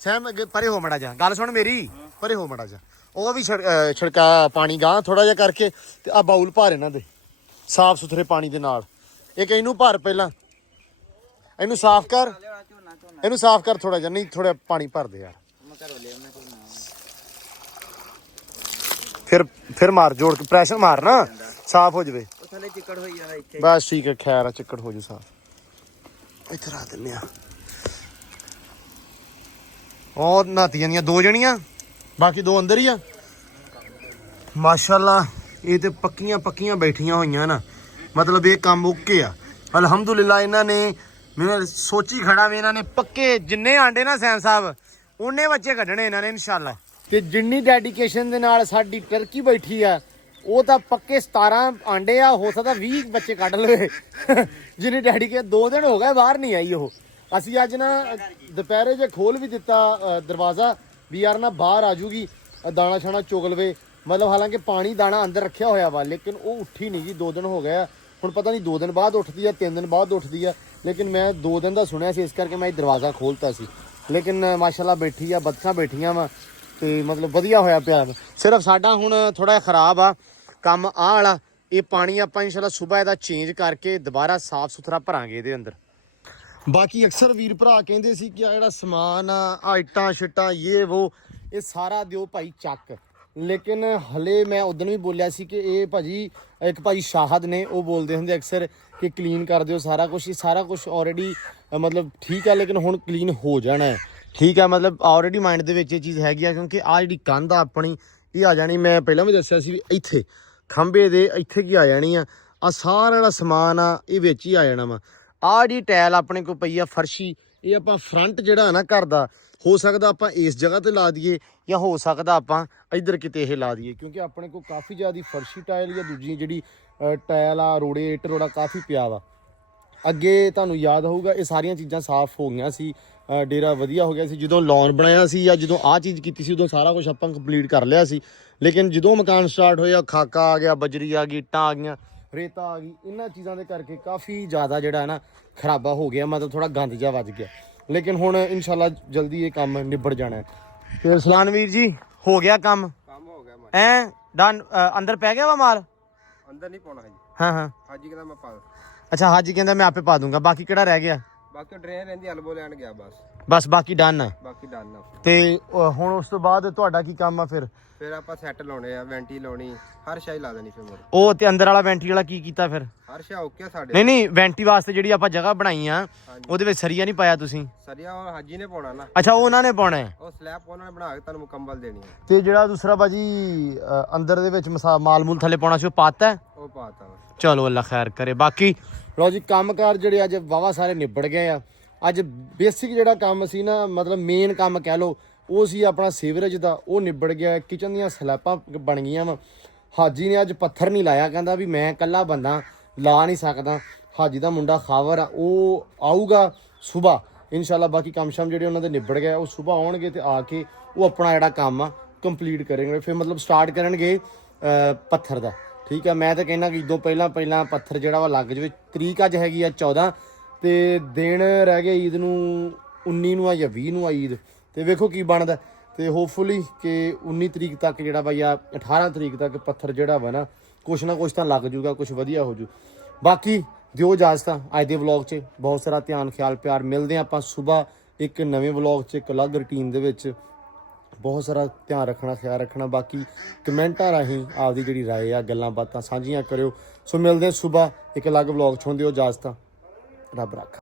ਸਹਿਮ ਪਰੇ ਹੋ ਮੜਾ ਜਾ। ਗੱਲ ਸੁਣ ਮੇਰੀ, ਪਰੇ ਹੋ ਮੜਾ ਜਾ। ਉਹ ਵੀ ਛਿੜਕਾ ਪਾਣੀ ਗਾਂ ਥੋੜਾ ਜਿਹਾ ਕਰਕੇ ਤੇ ਆ ਬਾਉਲ ਭਰ ਇਹਨਾਂ ਦੇ ਸਾਫ ਸੁਥਰੇ ਪਾਣੀ ਦੇ ਨਾਲ। ਇੱਕ ਇਹਨੂੰ ਭਰ, ਪਹਿਲਾਂ ਇਹਨੂੰ ਸਾਫ਼ ਕਰ, ਇਹਨੂੰ ਸਾਫ਼ ਕਰ ਥੋੜਾ ਜਿਹਾ। ਨਹੀਂ ਥੋੜਾ ਪਾਣੀ ਭਰ ਦੇ ਯਾਰ। ਫਿਰ ਮਾਰ ਜੋੜ ਕੇ, ਪ੍ਰੈਸ਼ਰ ਮਾਰ ਨਾ, ਸਾਫ਼ ਹੋ ਜਾਵੇ। ਥੱਲੇ ਚਿੱਕੜ ਹੋਈ ਜਾਂਦਾ ਇੱਥੇ। ਬਸ ਠੀਕ ਹੈ, ਖੈਰ ਆ, ਚਿੱਕੜ ਹੋ ਜੂ ਸਾਫ਼। ਇੱਥੇ ਰੱਖ ਦਿੰਦੇ ਆ। ਉਹ ਨਾਤੀਆਂ ਦੀਆਂ 2 ਜਣੀਆਂ, ਬਾਕੀ 2 ਅੰਦਰ ਹੀ ਆ। ਮਾਸ਼ਾਅੱਲਾ, ਇਹ ਤੇ ਪੱਕੀਆਂ ਬੈਠੀਆਂ ਹੋਈਆਂ ਨਾ, ਮਤਲਬ ਇਹ ਕੰਮ ਓਕੇ ਆ ਅਲਹਮਦੁਲਿਲਾ। ਇਹਨਾਂ ਨੇ, ਮੈਂ ਸੋਚੀ ਖੜਾ ਵੀ ਇਹਨਾਂ ਨੇ ਪੱਕੇ ਜਿੰਨੇ ਆਂਡੇ ਨਾ ਸੈਮ ਸਾਹਿਬ, ਉਹਨੇ ਬੱਚੇ ਕੱਢਣੇ ਇਹਨਾਂ ਨੇ ਇਨਸ਼ਾਅੱਲਾ। ਤੇ ਜਿੰਨੀ ਡੈਡੀਕੇਸ਼ਨ ਦੇ ਨਾਲ ਸਾਡੀ ਟਰਕੀ ਬੈਠੀ ਆ, ਉਹ ਤਾਂ ਪੱਕੇ 17 ਆਂਡੇ ਆ, ਹੋ ਸਕਦਾ 20 ਬੱਚੇ ਕੱਢ ਲਵੇ। ਜਿੰਨੀ ਡੈਡੀਕੇਸ਼ਨ, 2 ਦਿਨ ਹੋ ਗਏ ਬਾਹਰ ਨਹੀਂ ਆਈ ਉਹ। ਅਸੀਂ ਅੱਜ ਨਾ ਦੁਪਹਿਰੇ ਜੇ ਖੋਲ ਵੀ ਦਿੱਤਾ ਦਰਵਾਜ਼ਾ ਵੀ ਯਾਰ ਨਾ ਬਾਹਰ ਆ ਜੂਗੀ, ਦਾਣਾ ਛਾਣਾ ਚੁਗ ਲਵੇ। ਮਤਲਬ ਹਾਲਾਂਕਿ ਪਾਣੀ ਦਾਣਾ ਅੰਦਰ ਰੱਖਿਆ ਹੋਇਆ ਵਾ, ਲੇਕਿਨ ਉਹ ਉੱਠੀ ਨਹੀਂ ਜੀ। 2 ਦਿਨ ਹੋ ਗਏ ਆ, ਹੁਣ ਪਤਾ ਨਹੀਂ 2 ਦਿਨ ਬਾਅਦ ਉੱਠਦੀ ਆ, 3 ਦਿਨ ਬਾਅਦ ਉੱਠਦੀ ਆ। ਲੇਕਿਨ ਮੈਂ 2 ਦਿਨ ਦਾ ਸੁਣਿਆ ਸੀ, ਇਸ ਕਰਕੇ ਮੈਂ ਦਰਵਾਜ਼ਾ ਖੋਲਤਾ ਸੀ। ਲੇਕਿਨ ਮਾਸ਼ਾਅੱਲਾ ਬੈਠੀ ਆ, ਬੱਚਾ ਬੈਠੀਆਂ ਵਾ ਤੇ ਮਤਲਬ ਵਧੀਆ ਹੋਇਆ ਪਿਆ। ਸਿਰਫ ਸਾਡਾ ਹੁਣ ਥੋੜਾ ਜਿਹਾ ਖਰਾਬ ਆ ਕੰਮ ਆਹ ਵਾਲਾ। ਇਹ ਪਾਣੀ ਆਪਾਂ ਇਨਸ਼ਾਅੱਲਾ ਸਵੇਰ ਇਹਦਾ ਚੇਂਜ ਕਰਕੇ ਦੁਬਾਰਾ ਸਾਫ਼ ਸੁਥਰਾ ਭਰਾਂਗੇ ਇਹਦੇ ਅੰਦਰ। ਬਾਕੀ ਅਕਸਰ ਵੀਰ ਭਰਾ ਕਹਿੰਦੇ ਸੀ ਕਿ ਆ ਜਿਹੜਾ ਸਮਾਨ ਆ ਇੱਟਾਂ ਛਿੱਟਾਂ ਇਹ ਸਾਰਾ ਦਿਓ ਭਾਈ ਚੱਕ। ਲੇਕਿਨ ਹਲੇ ਮੈਂ ਉਦੋਂ ਵੀ ਬੋਲਿਆ ਸੀ ਕਿ ਇਹ ਭਾਜੀ, ਇੱਕ ਭਾਈ ਸ਼ਾਹਦ ਨੇ, ਉਹ ਬੋਲਦੇ ਹੁੰਦੇ ਅਕਸਰ ਕਿ ਕਲੀਨ ਕਰ ਦਿਓ ਸਾਰਾ ਕੁਝ। ਇਹ ਸਾਰਾ ਕੁਝ ਆਲਰੇਡੀ ਮਤਲਬ ਠੀਕ ਹੈ, ਲੇਕਿਨ ਹੁਣ ਕਲੀਨ ਹੋ ਜਾਣਾ ਹੈ। ਠੀਕ ਹੈ, ਮਤਲਬ ਆਲਰੇਡੀ ਮਾਈਂਡ ਦੇ ਵਿੱਚ ਇਹ ਚੀਜ਼ ਹੈਗੀ ਆ, ਕਿਉਂਕਿ ਆ ਜਿਹੜੀ ਕੰਧ ਆ ਆਪਣੀ, ਇਹ ਆ ਜਾਣੀ। ਮੈਂ ਪਹਿਲਾਂ ਵੀ ਦੱਸਿਆ ਸੀ ਵੀ ਇੱਥੇ ਖੰਭੇ ਦੇ ਇੱਥੇ ਕੀ ਆ ਜਾਣੀ ਆ ਸਾਰਾ ਜਿਹੜਾ ਸਮਾਨ ਆ ਇਹ ਵਿੱਚ ਹੀ ਆ ਜਾਣਾ ਵਾ। ਆਹ ਜਿਹੜੀ ਟਾਇਲ ਆਪਣੇ ਕੋਲ ਪਈ ਆ ਫਰਸ਼ੀ, ਇਹ ਆਪਾਂ ਫਰੰਟ ਜਿਹੜਾ ਨਾ ਘਰ ਦਾ, ਹੋ ਸਕਦਾ ਆਪਾਂ ਇਸ ਜਗ੍ਹਾ ਤੇ ਲਾ ਦਈਏ ਜਾਂ ਹੋ ਸਕਦਾ ਆਪਾਂ ਇੱਧਰ ਕਿਤੇ ਇਹ ਲਾ ਦਈਏ, ਕਿਉਂਕਿ ਆਪਣੇ ਕੋਲ ਕਾਫੀ ਜ਼ਿਆਦਾ ਫਰਸ਼ੀ ਟਾਇਲ ਜਾਂ ਦੂਜੀ ਜਿਹੜੀ ਟਾਇਲ ਆ, ਰੋੜੇ ਇੱਟ ਰੋੜਾ ਕਾਫੀ ਪਿਆ ਵਾ। ਅੱਗੇ ਤੁਹਾਨੂੰ ਯਾਦ ਹੋਊਗਾ ਇਹ ਸਾਰੀਆਂ ਚੀਜ਼ਾਂ ਸਾਫ਼ ਹੋ ਗਈਆਂ ਸੀ, ਡੇਰਾ ਵਧੀਆ ਹੋ ਗਿਆ ਸੀ। ਜਦੋਂ ਲੌਨ ਬਣਾਇਆ ਸੀ ਜਾਂ ਜਦੋਂ ਆਹ ਚੀਜ਼ ਕੀਤੀ ਸੀ, ਉਦੋਂ ਸਾਰਾ ਕੁਝ ਆਪਾਂ ਕੰਪਲੀਟ ਕਰ ਲਿਆ ਸੀ। ਲੇਕਿਨ ਜਦੋਂ ਮਕਾਨ ਸਟਾਰਟ ਹੋਇਆ, ਖਾਕਾ ਆ ਗਿਆ, ਬਜਰੀ ਆ ਗਈ, ਇੱਟਾਂ ਆ ਗਈਆਂ, ਰੇਤਾ ਆ ਗਈ, ਇਹਨਾਂ ਚੀਜ਼ਾਂ ਦੇ ਕਰਕੇ ਕਾਫੀ ਜ਼ਿਆਦਾ ਜਿਹੜਾ ਹੈ ਨਾ ਖਰਾਬਾ ਹੋ ਗਿਆ, ਮਤਲਬ ਥੋੜਾ ਗੰਦ ਜਿਹਾ ਵੱਜ ਗਿਆ। ਲੇਕਿਨ ਹੁਣ ਇਨਸ਼ਾਅੱਲਾ ਜਲਦੀ ਇਹ ਕੰਮ ਨਿਬੜ ਜਾਣਾ ਹੈ। ਤੇ ਰਸਲਾਨ ਵੀਰ ਜੀ, ਹੋ ਗਿਆ ਕੰਮ ਹੋ ਗਿਆ ਮਾਲ। ਐ ਡਨ, ਅੰਦਰ ਪੈ ਗਿਆ ਵਾ ਮਾਲ? ਅੰਦਰ ਨਹੀਂ ਪਾਉਣਾ ਹਜੀ। ਹਾਂ ਹਾਜੀ ਕਹਿੰਦਾ ਮੈਂ ਪਾ। ਅੱਛਾ, ਹਾਜੀ ਕਹਿੰਦਾ ਮੈਂ ਆਪੇ ਪਾ ਦੂੰਗਾ। ਬਾਕੀ ਕਿਹੜਾ ਰਹਿ ਗਿਆ? ਬਾਕੀ ਡਰੇਨ ਰਹਿੰਦੀ ਐਲਬੋ ਲੈਣ ਗਿਆ ਬਸ ਬਾਕੀ ਡਨ ਆ ਬਾਕੀ ਡਨ ਆ ਤੇ ਹੁਣ ਉਸ ਤੋਂ ਬਾਅਦ ਤੁਹਾਡਾ ਕੀ ਕੰਮ ਆ ਫਿਰ ਆਪਾਂ ਸੈੱਟ ਲਾਉਣੇ ਆ ਵੈਂਟੀ ਲਾਉਣੀ ਹਰ ਸ਼ਾਈ ਲਾ ਦੇਣੀ ਫਿਰ ਮੁੜ ਉਹ ਤੇ ਅੰਦਰ ਵਾਲਾ ਵੈਂਟੀ ਵਾਲਾ ਕੀ ਕੀਤਾ ਫਿਰ ਹਰ ਸ਼ਾ ਓਕੇ ਸਾਡੇ ਨਹੀਂ ਵੈਂਟੀ ਵਾਸਤੇ ਜਿਹੜੀ ਆਪਾਂ ਜਗ੍ਹਾ ਬਣਾਈ ਆ ਉਹਦੇ ਵਿੱਚ ਸਰੀਆ ਨਹੀਂ ਪਾਇਆ ਤੁਸੀਂ ਸਰੀਆ ਉਹ ਹਾਜੀ ਨੇ ਪਾਉਣਾ ਨਾ ਅੱਛਾ ਉਹ ਉਹਨਾਂ ਨੇ ਪਾਉਣਾ ਹੈ ਉਹ ਸਲੈਬ ਉਹਨਾਂ ਨੇ ਬਣਾ ਕੇ ਤੁਹਾਨੂੰ ਮੁਕੰਮਲ ਦੇਣੀ ਹੈ ਤੇ ਜਿਹੜਾ ਦੂਸਰਾ ਬਾਜੀ ਅੰਦਰ ਦੇ ਵਿੱਚ ਮਾਲ ਮੂਲ ਥੱਲੇ ਪਾਉਣਾ ਸੀ ਉਹ ਪਾਤਾ ਉਹ ਪਾਤਾ ਚਲੋ ਅੱਲਾ ਖੈਰ ਕਰੇ ਬਾਕੀ ਲੋ ਜੀ ਕੰਮਕਾਰ ਜਿਹੜੇ ਅੱਜ ਵਾਵਾ ਸਾਰੇ ਨਿਬੜ ਗਏ ਆ ਅੱਜ ਬੇਸਿਕ ਜਿਹੜਾ ਕੰਮ ਸੀ ਨਾ ਮਤਲਬ ਮੇਨ ਕੰਮ ਕਹਿ ਲਓ ਉਹ ਸੀ ਆਪਣਾ ਸੀਵਰੇਜ ਦਾ ਉਹ ਨਿਬੜ ਗਿਆ ਕਿਚਨ ਦੀਆਂ ਸਲੈਬਾਂ ਬਣ ਗਈਆਂ ਵਾ ਹਾਜੀ ਨੇ ਅੱਜ ਪੱਥਰ ਨਹੀਂ ਲਾਇਆ ਕਹਿੰਦਾ ਵੀ ਮੈਂ ਇਕੱਲਾ ਬੰਦਾ ਲਾ ਨਹੀਂ ਸਕਦਾ ਹਾਜੀ ਦਾ ਮੁੰਡਾ ਖਾਵਰ ਆ ਉਹ ਆਊਗਾ ਸਵੇਰ ਇਨਸ਼ਾਅੱਲਾ ਬਾਕੀ ਕੰਮ ਸ਼ਾਮ ਜਿਹੜੇ ਉਹਨਾਂ ਦੇ ਨਿਬੜ ਗਏ ਉਹ ਸਵੇਰ ਆਉਣਗੇ ਤੇ ਆ ਕੇ ਉਹ ਆਪਣਾ ਜਿਹੜਾ ਕੰਮ ਆ ਕੰਪਲੀਟ ਕਰਨਗੇ ਫਿਰ ਮਤਲਬ ਸਟਾਰਟ ਕਰਨਗੇ ਪੱਥਰ ਦਾ ਠੀਕ ਆ ਮੈਂ ਤਾਂ ਕਹਿੰਦਾ ਕਿ ਇਦੋਂ ਪਹਿਲਾਂ ਪੱਥਰ ਜਿਹੜਾ ਵਾ ਲੱਗ ਜਾਵੇ ਤਰੀਕ ਅੱਜ ਹੈਗੀ ਆ 14 ਤੇ ਦਿਨ ਰਹਿ ਗਏ ਈਦ ਨੂੰ 19 ਨੂੰ ਆ ਜਾਂ 20 ਨੂੰ ਆ ਈਦ ਤੇ ਵੇਖੋ ਕੀ ਬਣਦਾ ਤੇ ਹੋਪਫੁਲੀ ਕਿ 19 ਤਰੀਕ ਤੱਕ ਜਿਹੜਾ ਵਾ ਜਾਂ 18 ਤਰੀਕ ਤੱਕ ਪੱਥਰ ਜਿਹੜਾ ਵਾ ਨਾ ਕੁਛ ਤਾਂ ਲੱਗ ਜੂਗਾ ਕੁਛ ਵਧੀਆ ਹੋ ਜੂ ਬਾਕੀ ਦਿਓ ਇਜਾਜ਼ਤ ਅੱਜ ਦੇ ਵਲੌਗ 'ਚ ਬਹੁਤ ਸਾਰਾ ਧਿਆਨ ਖਿਆਲ ਪਿਆਰ ਮਿਲਦੇ ਆਪਾਂ ਸਵੇਰ ਇੱਕ ਨਵੇਂ ਵਲੌਗ 'ਚ ਇੱਕ ਅਲੱਗ ਰੂਟੀਨ ਦੇ ਵਿੱਚ ਬਹੁਤ ਸਾਰਾ ਧਿਆਨ ਰੱਖਣਾ ਖਿਆਲ ਰੱਖਣਾ ਬਾਕੀ ਕਮੈਂਟਾਂ ਰਾਹੀਂ ਆਪਦੀ ਜਿਹੜੀ ਰਾਏ ਆ ਗੱਲਾਂ ਬਾਤਾਂ ਸਾਂਝੀਆਂ ਕਰਿਓ ਸੋ ਮਿਲਦੇ ਸਵੇਰ ਇੱਕ ਅਲੱਗ ਵਲੌਗ 'ਚ ਹੁੰਦੇ ਹੋ ਇਜਾਜ਼ਤ ਰੱਬ ਰੱਖਾ